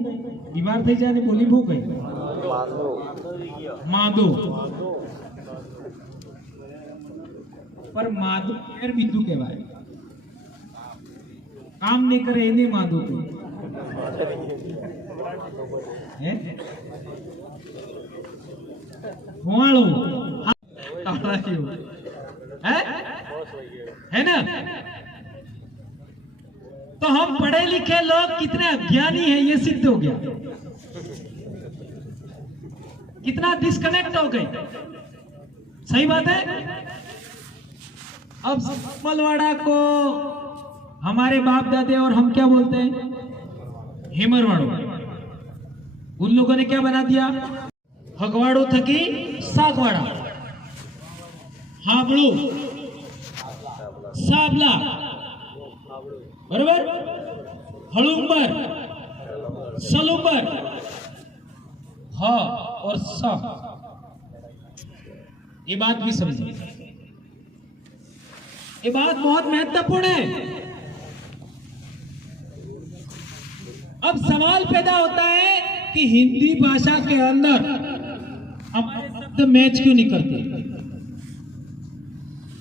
બીમાર થઈ જાય ને બોલી હું કઈ માદો, पर मादो फेर बिंदु કહેવાય, काम नहीं करे એને માદો કહે હે હોવાળો है ना। तो हम पढ़े लिखे लोग कितने अज्ञानी हैं ये सिद्ध हो गया, कितना डिस्कनेक्ट हो गए। सही बात है। अब मलवाड़ा को हमारे बाप दादे और हम क्या बोलते हैं, हेमरवाड़ो। उन लोगों ने क्या बना दिया, हकवाड़ो थकी सागवाड़ा, हाबड़ू साबला, बराबर, हड़ुम्बर सलुम्बर, ह और स, ये बात भी समझिए, ये बात बहुत महत्वपूर्ण है। अब सवाल पैदा होता है कि हिंदी भाषा के अंदर हमारे शब्द मैच क्यों नहीं करते।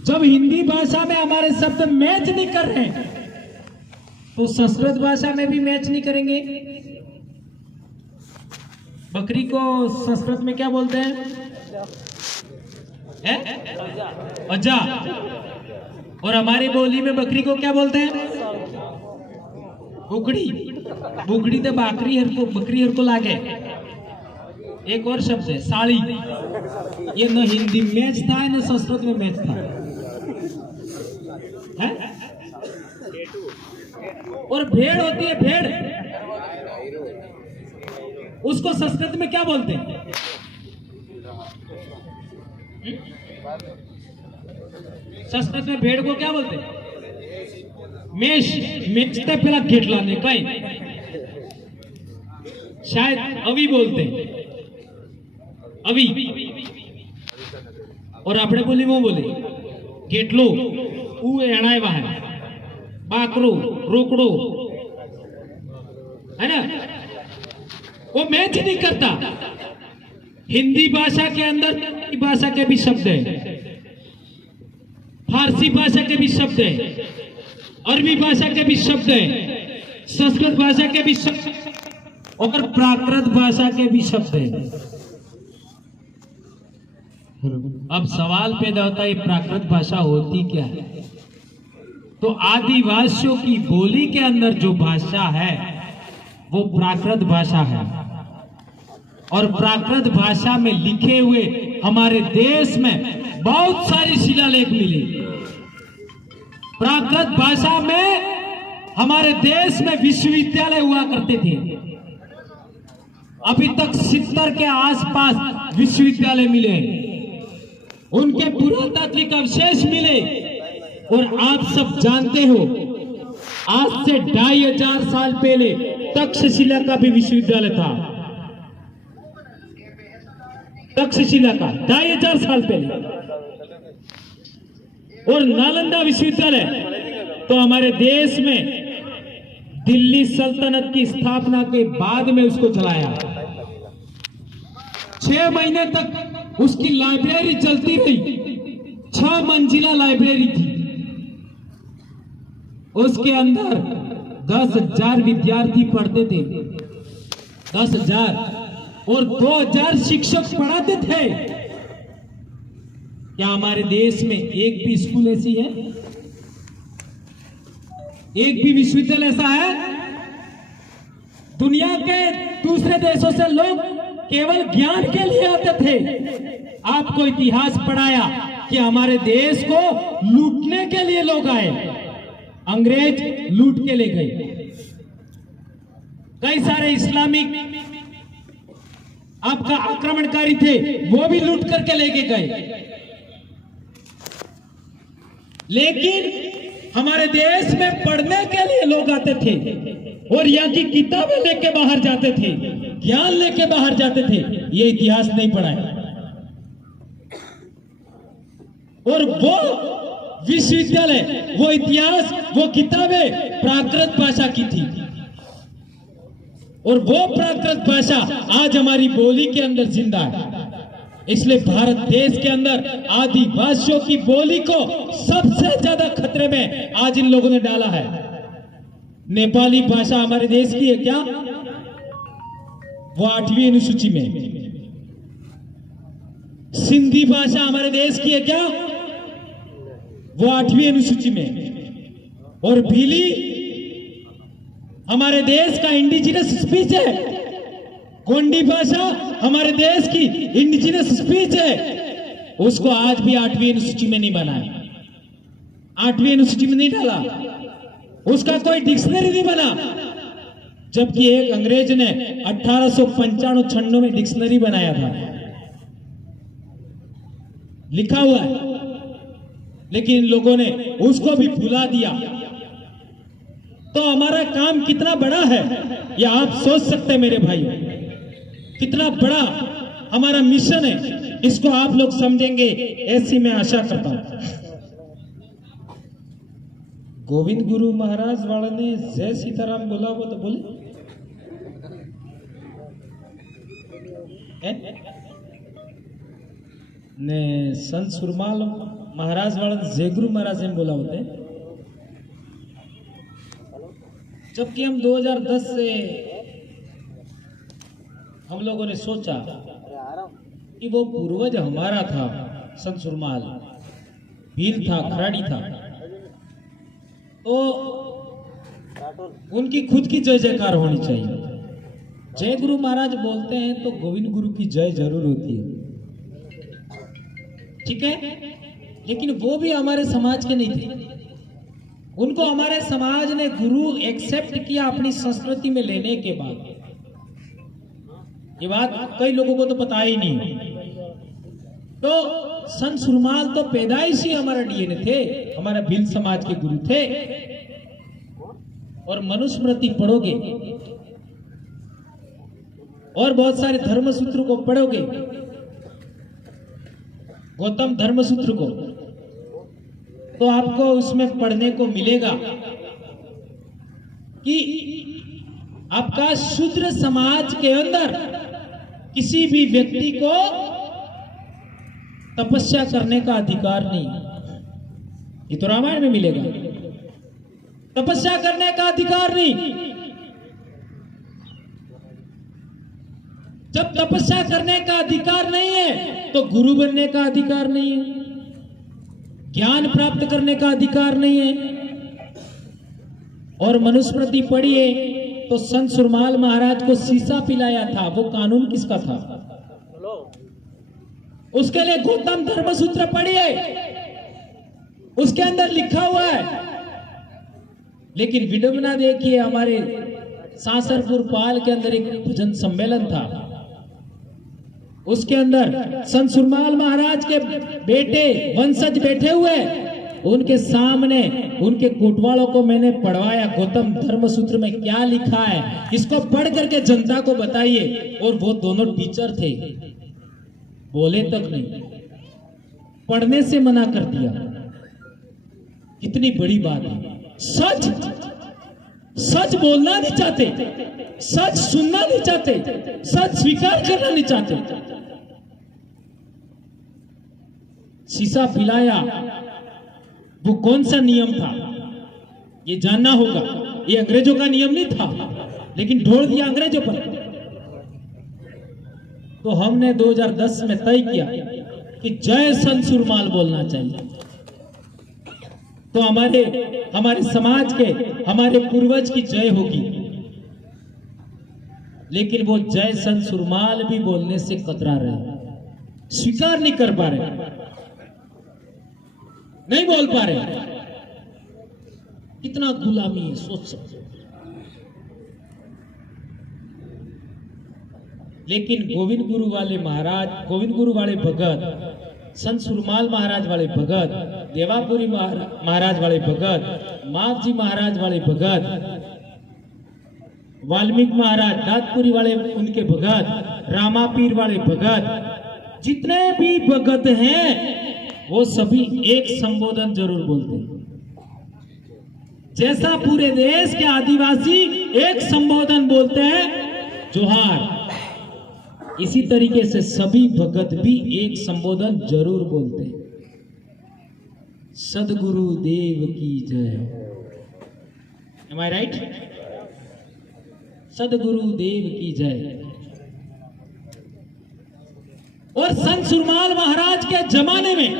जब हिंदी भाषा में हमारे शब्द मैच नहीं कर रहे तो संस्कृत भाषा में भी मैच नहीं करेंगे। बकरी को संस्कृत में क्या बोलते हैं, अजा, और हमारी बोली में बकरी को क्या बोलते हैं, बुकड़ी। बुकड़ी तो बकरी हर को लागे। एक और शब्द है साड़ी, ये न हिंदी मैच था न संस्कृत में मैच था, है? और भेड़ होती है, भेड़, उसको संस्कृत में क्या बोलते हैं, संस्कृत में भेड़ को क्या बोलते हैं, मेष। मेष तो पहला घेट लाने का ही, शायद अवी बोलते हैं, अवी। और आपने बोली वो बोले घेटलो, ऊ एणायवा है, बाकरो, रोकड़ो, है ना, वो मैच नहीं करता। हिंदी भाषा के अंदर भाषा के भी शब्द है, फारसी भाषा के भी शब्द है, अरबी भाषा के भी शब्द है, संस्कृत भाषा के भी शब्द और प्राकृत भाषा के भी शब्द है। अब सवाल पैदा होता है प्राकृत भाषा होती क्या है। तो आदिवासियों की बोली के अंदर जो भाषा है वो प्राकृत भाषा है, और प्राकृत भाषा में लिखे हुए हमारे देश में बहुत सारी शिलालेख मिली। प्राकृत भाषा में हमारे देश में विश्वविद्यालय हुआ करते थे, अभी तक 70 के आसपास विश्वविद्यालय मिले, उनके पुरातात्विक अवशेष मिले। और आप सब जानते हो आज से 2500 साल पहले तक्षशिला का भी विश्वविद्यालय था, तक्षशिला का 2500 साल पहले। और नालंदा विश्वविद्यालय तो हमारे देश में दिल्ली सल्तनत की स्थापना के बाद में उसको चलाया। 6 महीने तक उसकी लाइब्रेरी चलती रही, 6 मंजिला लाइब्रेरी थी। उसके अंदर 10,000 विद्यार्थी पढ़ते थे, 10,000, और 2,000 शिक्षक पढ़ाते थे। क्या हमारे देश में एक भी स्कूल ऐसी है? एक भी विश्वविद्यालय ऐसा है? दुनिया के दूसरे देशों से लोग केवल ज्ञान के लिए आते थे। आपको इतिहास पढ़ाया कि हमारे देश को लूटने के लिए लोग आए, अंग्रेज लूट के ले गए। कई सारे इस्लामिक आपका आक्रमणकारी थे, वो भी लूट करके लेके गए। लेकिन हमारे देश में पढ़ने के लिए लोग आते थे और यहाँ की किताबें लेके बाहर जाते थे, ज्ञान लेके बाहर जाते थे। ये इतिहास नहीं पढ़ा है। और वो विश्वविद्यालय, वो इतिहास, वो किताबें प्राकृत भाषा की थी। और वो प्राकृत भाषा आज हमारी बोली के अंदर जिंदा है। इसलिए भारत देश के अंदर आदिवासियों की बोली को सबसे ज्यादा खतरे में आज इन लोगों ने डाला है। नेपाली भाषा हमारे देश की है क्या? वो 8वीं अनुसूची में। सिंधी भाषा हमारे देश की है क्या? वो 8वीं अनुसूची में। और भीली हमारे देश का इंडिजिनस स्पीच है। गोंडी भाषा हमारे देश की इंडिजिनस स्पीच है। उसको आज भी 8वीं अनुसूची में नहीं बनाया, 8वीं अनुसूची में नहीं डाला, उसका कोई डिक्शनरी नहीं बना। जबकि एक अंग्रेज ने 1895-96 में डिक्शनरी बनाया था, लिखा हुआ है। लेकिन इन लोगों ने उसको भी भुला दिया। तो हमारा काम कितना बड़ा है यह आप सोच सकते हैं मेरे भाइयों। कितना बड़ा हमारा मिशन है, इसको आप लोग समझेंगे, ऐसी मैं आशा करता हूं। गोविंद गुरु महाराज वाले ने जय सीताराम बोला, वो तो बोले ने संत सुरमाल महाराज वाले जय गुरु महाराज ने बोला होते। जबकि हम 2010 से हम लोगों ने सोचा कि वो पूर्वज हमारा था, संत सुरमाल, भील था, खराड़ी था, तो उनकी खुद की जय जयकार होनी चाहिए। जय गुरु महाराज बोलते हैं तो गोविंद गुरु की जय जरूर होती है, ठीक है। लेकिन वो भी हमारे समाज के नहीं थे। उनको हमारे समाज ने गुरु एक्सेप्ट किया अपनी संस्कृति में लेने के बाद। ये बात कई लोगों को तो पता ही नहीं। तो संत सुरमाल तो पैदाइशी हमारा डीएनए थे, हमारा भील समाज के गुरु थे। और मनुस्मृति पढ़ोगे और बहुत सारे धर्मसूत्र को पढ़ोगे, गौतम धर्मसूत्र को, तो आपको उसमें पढ़ने को मिलेगा कि आपका शूद्र समाज के अंदर किसी भी व्यक्ति को तपस्या करने का अधिकार नहीं। ये तो रामायण में मिलेगा, तपस्या करने का अधिकार नहीं। जब तपस्या करने का अधिकार नहीं है तो गुरु बनने का अधिकार नहीं है, ज्ञान प्राप्त करने का अधिकार नहीं है। और मनुस्मृति पढ़िए तो संत सुरमाल महाराज को शीशा पिलाया था, वो कानून किसका था? उसके लिए गौतम धर्मसूत्र पढ़िए, उसके अंदर लिखा हुआ है। लेकिन विडंबना देखिए, हमारे सासरपुर पाल के अंदर एक भजन सम्मेलन था, उसके अंदर संत सुरमाल महाराज के बेटे वंशज बैठे हुए, उनके सामने उनके कोटवालों को मैंने पढ़वाया गौतम धर्मसूत्र में क्या लिखा है, इसको पढ़ करके जनता को बताइए। और वो दोनों टीचर थे, बोले तक नहीं, पढ़ने से मना कर दिया। कितनी बड़ी बात है। सच सच बोलना नहीं चाहते, सच सुनना नहीं चाहते, सच स्वीकार करना नहीं चाहते। शीशा पिलाया, वो कौन सा नियम था ये जानना होगा। ये अंग्रेजों का नियम नहीं था, लेकिन ढोल दिया अंग्रेजों पर। तो हमने 2010 में तय किया कि जय संत सुरमाल बोलना चाहिए। तो हमारे समाज के, हमारे पूर्वज की जय होगी। लेकिन वो जय संत सुरमाल भी बोलने से कतरा रहे, स्वीकार नहीं कर पा रहे, नहीं बोल पा रहे। कितना गुलामी है, सोच सकते हो। लेकिन गोविंद गुरु वाले महाराज, गोविंद गुरु वाले भगत, संत सुरमाल महाराज वाले भगत, देवापुरी महाराज वाले भगत, माप जी महाराज वाले भगत, वाल्मीकि महाराज दातपुरी वाले उनके भगत, रामापीर वाले भगत, जितने भी भगत हैं वो सभी एक संबोधन जरूर बोलते हैं। जैसा पूरे देश के आदिवासी एक संबोधन बोलते हैं, जोहार, इसी तरीके से सभी भगत भी एक संबोधन जरूर बोलते हैं, सदगुरु देव की जय। एम आई राइट? सदगुरु देव की जय। और संत सुरमाल महाराज के जमाने में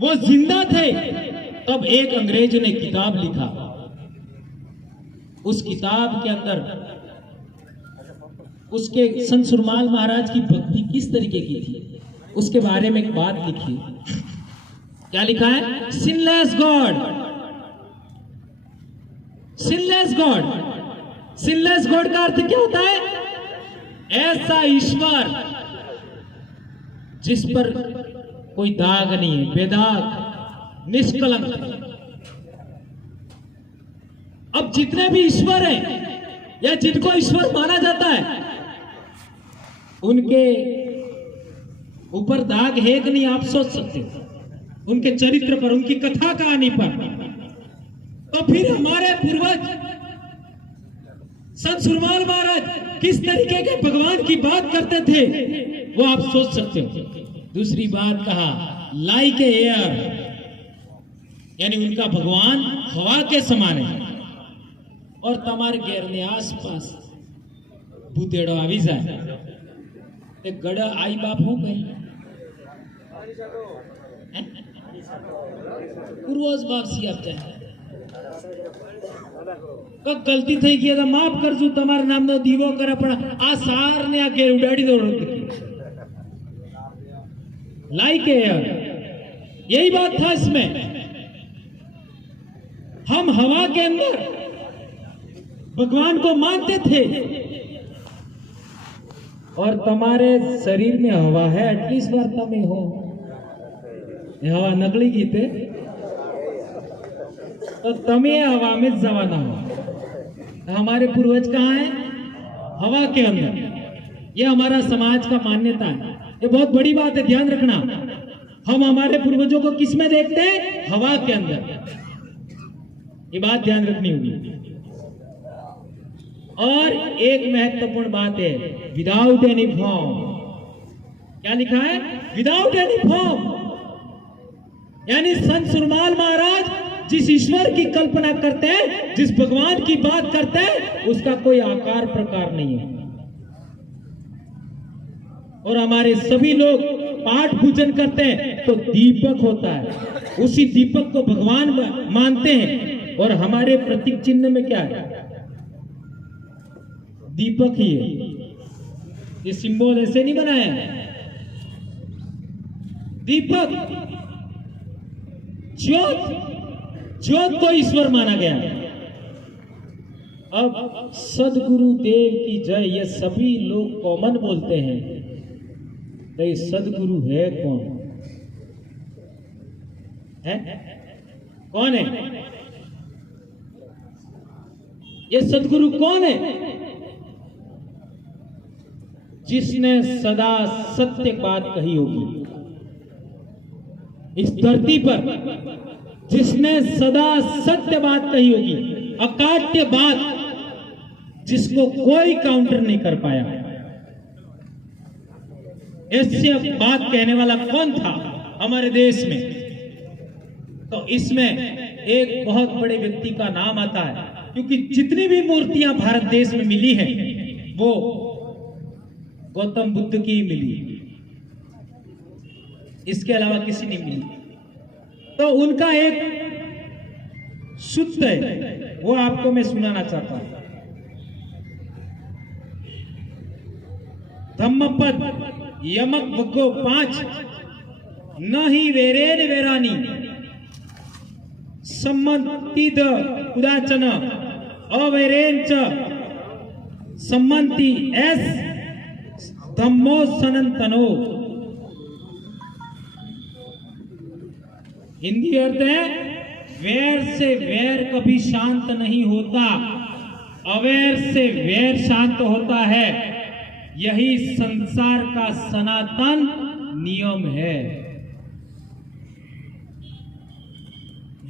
वो जिंदा थे, तब एक अंग्रेज ने किताब लिखा। उस किताब के अंदर उसके संत सुरमाल महाराज की भक्ति किस तरीके की थी, उसके बारे में एक बात लिखी। क्या लिखा है? Sinless God, sinless God. Sinless God का अर्थ क्या होता है? ऐसा ईश्वर जिस पर कोई दाग नहीं है, बेदाग, निष्कलंक। अब जितने भी ईश्वर हैं या जिनको ईश्वर माना जाता है, उनके ऊपर दाग है कि नहीं आप सोच सकते हो, उनके चरित्र पर, उनकी कथा कहानी पर। तो फिर हमारे पूर्वज संत सुरमाल महाराज किस तरीके के भगवान की बात करते थे, वो आप सोच सकते हो। दूसरी बात कहा, लाइक ए एयर, यानी उनका भगवान हवा के समान है। और तमारे घेर ने आसपास भूतेड़ो आवी जाए, एक गड़ा आई बाप हो गई, पूर्वज बाप सी आप जाए कब गलती થઈ ગઈ તો માફ કરજો, તમારા નામનો દીવો કરે, પણ આ સાર ને આ ઘેર ઉડાડી દો। लाइक एयर, यही बात था इसमें। हम हवा के अंदर भगवान को मानते थे। और तुम्हारे शरीर में हवा है, एटलीस्ट बार તમે हो, हवा नकली गीते तो તમે हवा में जवाना हो। हमारे पूर्वज कहाँ हैं? हवा के अंदर। ये हमारा समाज का मान्यता है, ये बहुत बड़ी बात है, ध्यान रखना। हम हमारे पूर्वजों को किस में देखते हैं? हवा के अंदर। ये बात ध्यान रखनी होगी। और एक महत्वपूर्ण बात है, विदाउट एनी फॉर्म। क्या लिखा है? Without any form. यानी संत सुरमाल महाराज जिस ईश्वर की कल्पना करते हैं, जिस भगवान की बात करते हैं, उसका कोई आकार प्रकार नहीं है। और हमारे सभी लोग पाठ पूजन करते हैं तो दीपक होता है, उसी दीपक को भगवान मानते हैं। और हमारे प्रतीक चिन्ह में क्या है? दीपक ही है। ये सिंबल ऐसे नहीं बनाया है, दीपक, ज्योत, ज्योत को ईश्वर माना गया। अब सदगुरु देव की जय, ये सभी लोग कॉमन बोलते हैं, तो ये सदगुरु है कौन? है कौन है? ये सदगुरु कौन है? जिसने सदा सत्य बात कही होगी इस धरती पर, जिसने सदा सत्य बात कही होगी, अकाट्य बात, जिसको कोई काउंटर नहीं कर पाया। ऐसे बात कहने वाला कौन था हमारे देश में? तो इसमें एक बहुत बड़े व्यक्ति का नाम आता है, क्योंकि जितनी भी मूर्तियां भारत देश में मिली हैं वो गौतम बुद्ध की ही मिली, इसके अलावा किसी नहीं मिली। तो उनका एक सूत्र है, वो आपको मैं सुनाना चाहता हूं। धम्मपद यमक भगो 5 न ही वेरेन वेरानी सम्मतिद उदाचन अवैरेन च सम्मति एस धम्मो सनातनो। हिंदी अर्थ है, वैर से वैर कभी शांत नहीं होता, अवैर से वैर शांत होता है, यही संसार का सनातन नियम है।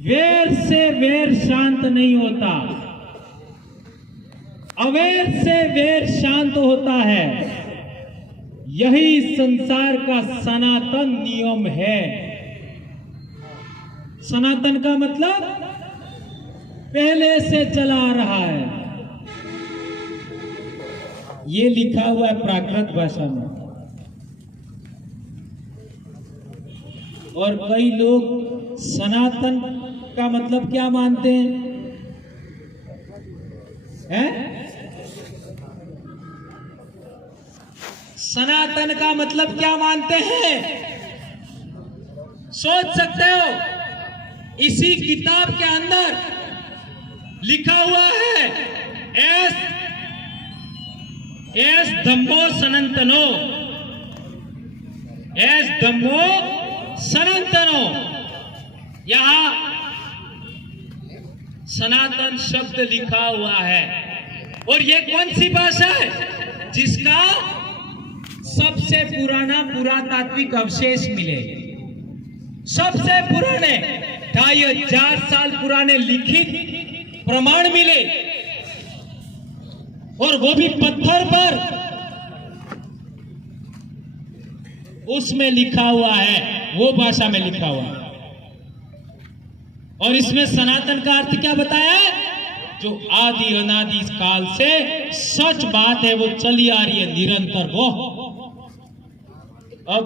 वैर से वैर शांत नहीं होता, अवैर से वैर शांत होता है, यही संसार का सनातन नियम है। सनातन का मतलब पहले से चला आ रहा है। ये लिखा हुआ है प्राकृत भाषा में, और कई लोग सनातन का मतलब क्या मानते हैं? सनातन का मतलब क्या मानते हैं? सोच सकते हो, इसी किताब के अंदर लिखा हुआ है एस धम्मो सनातनो, एस धम्मो सनातनो। यहां सनातन शब्द लिखा हुआ है, और ये कौन सी भाषा है जिसका सबसे पुराना पुरातात्विक अवशेष मिले, सबसे पुराने 2500 साल पुराने लिखित प्रमाण मिले, और वो भी पत्थर पर, उसमें लिखा हुआ है, वो भाषा में लिखा हुआ है। और इसमें सनातन का अर्थ क्या बताया है? जो आदि अनादि काल से सच बात है, वो चली आ रही है निरंतर। वो अब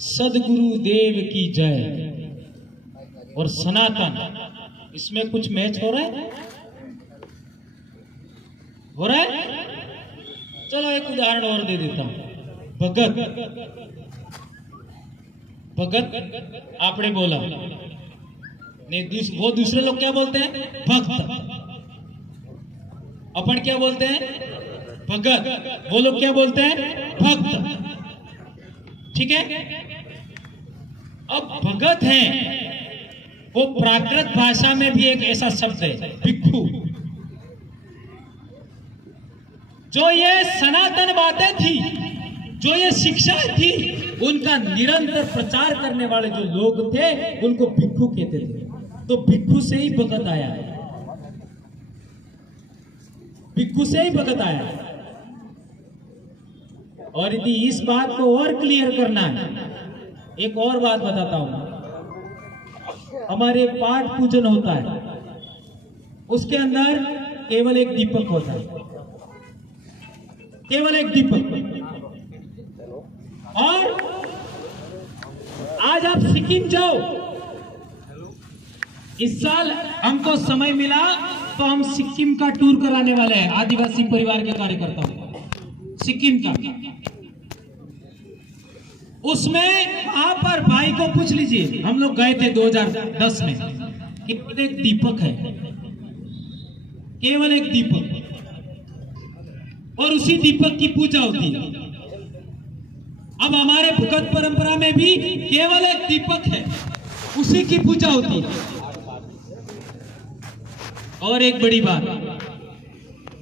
सदगुरु देव की जय और सनातन, इसमें कुछ मैच हो रहा है? हो रहा है? चलो एक उदाहरण और दे देता हूं। भगत आपने बोला नहीं, वो दूसरे लोग क्या बोलते हैं? भक्त। अपन क्या बोलते हैं? भगत। वो लोग क्या बोलते हैं? भक्त। ठीक है। अब भगत हैं, वो प्राकृत भाषा में भी एक ऐसा शब्द है भिक्षु। जो ये सनातन बातें थी, जो ये शिक्षा थी, उनका निरंतर प्रचार करने वाले जो लोग थे उनको भिक्षु कहते थे। तो भिक्षु से ही भगत आया है, भिक्षु से ही भगत आया है। और यदि इस बात को और क्लियर करना है, एक और बात बताता हूं। हमारे पाठ पूजन होता है, उसके अंदर केवल एक दीपक होता है, केवल एक दीपक। और आज आप सिक्किम जाओ, इस साल हमको समय मिला तो हम सिक्किम का टूर कराने वाले हैं, आदिवासी परिवार के कार्यकर्ता सिक्किम का। उसमें वहां पर भाई को पूछ लीजिए, हम लोग गए थे 2010 में, केवल एक दीपक है, केवल एक दीपक, और उसी दीपक की पूजा होती है। अब हमारे भगत परंपरा में भी केवल एक दीपक है, उसी की पूजा होती है। और एक बड़ी बात,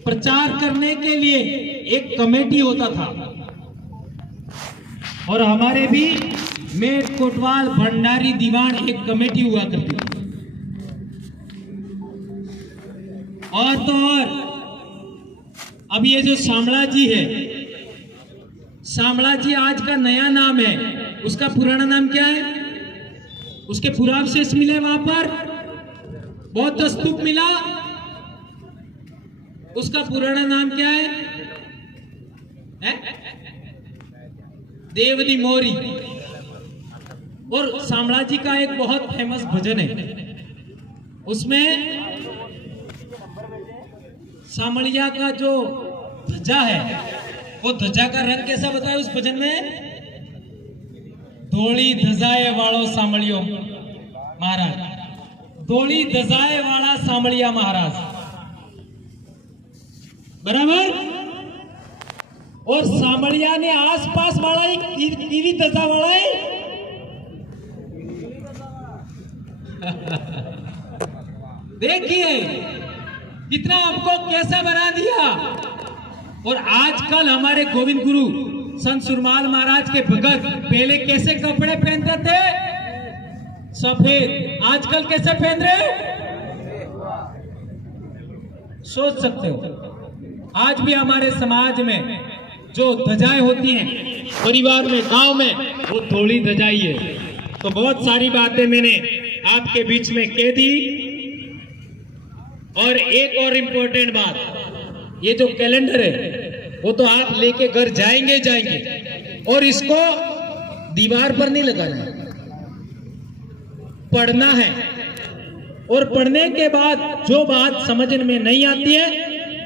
प्रचार करने के लिए एक कमेटी होता था, और हमारे भी मेट कोटवाल भंडारी दीवान एक कमेटी हुआ करती थी। और तो और अब ये जो शामला जी है, शामला जी आज का नया नाम है, उसका पुराना नाम क्या है? उसके पुरावशेष मिले वहां पर, बौद्ध स्तूप मिला, उसका पुराना नाम क्या है? देवदी मोरी। और शामळाजी का एक बहुत फेमस भजन है, उसमें शामळिया का जो ध्वजा है, वो ध्वजा का रंग कैसा बताया उस भजन में? धोली धजाए वालो शामळियो महाराज, धोली धजाए वाला शामळिया महाराज, बराबर। और शामळिया ने आसपास वाला कीवी धजा वाला है। देखिए कितना आपको कैसा बना दिया। और आजकल हमारे गोविंद गुरु संत सुरमाल महाराज के भगत पहले कैसे कपड़े पहनते थे? सफेद। आजकल कैसे पहन रहे? सोच सकते हो। आज भी हमारे समाज में जो ध्वजाएं होती हैं, परिवार में, गांव में, वो थोड़ी ध्वजाई है। तो बहुत सारी बातें मैंने आपके बीच में कह दी। और एक और इम्पोर्टेंट बात, ये जो कैलेंडर है वो तो आप लेके घर जाएंगे और इसको दीवार पर नहीं लगाना है, पढ़ना है। और पढ़ने के बाद जो बात समझ में नहीं आती है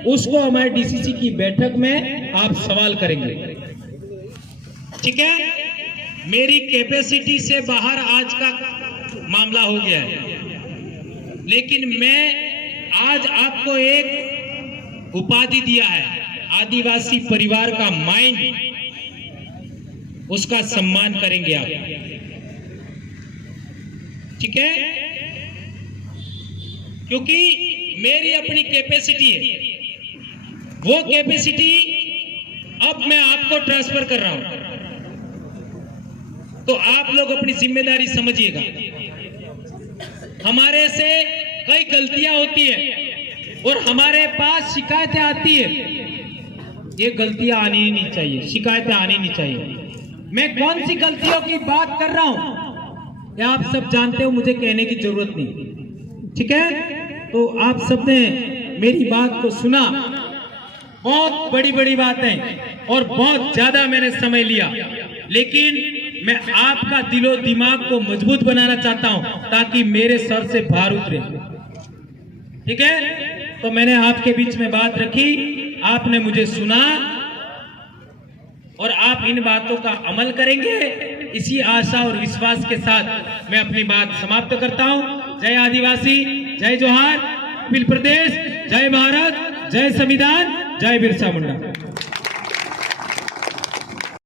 उसको हमारे डीसीसी की बैठक में आप सवाल करेंगे, ठीक है? मेरी कैपेसिटी से बाहर आज का मामला हो गया है, लेकिन मैं आज आपको एक उपाधि दिया है, आदिवासी परिवार का माइंड, उसका सम्मान करेंगे आप, ठीक है? क्योंकि मेरी अपनी कैपेसिटी है, वो कैपेसिटी अब मैं आपको ट्रांसफर कर रहा हूं। तो आप लोग अपनी जिम्मेदारी समझिएगा। हमारे से कई गलतियां होती है और हमारे पास शिकायतें आती है। ये गलतियां आनी ही नहीं चाहिए, शिकायतें आनी नहीं चाहिए। मैं कौन सी गलतियों की बात कर रहा हूं ये आप सब जानते हो, मुझे कहने की जरूरत नहीं, ठीक है? तो आप सबने मेरी बात को सुना, बहुत बड़ी बड़ी बातें और बहुत ज्यादा मैंने समय लिया, लेकिन मैं आपका दिलो दिमाग को मजबूत बनाना चाहता हूं ताकि मेरे सर से भार उतरे, ठीक है? तो मैंने आपके बीच में बात रखी, आपने मुझे सुना और आप इन बातों का अमल करेंगे, इसी आशा और विश्वास के साथ मैं अपनी बात समाप्त करता हूं। जय आदिवासी, जय जोहार, कपिल प्रदेश, जय भारत, जय संविधान, जय बिरसा मुंडा।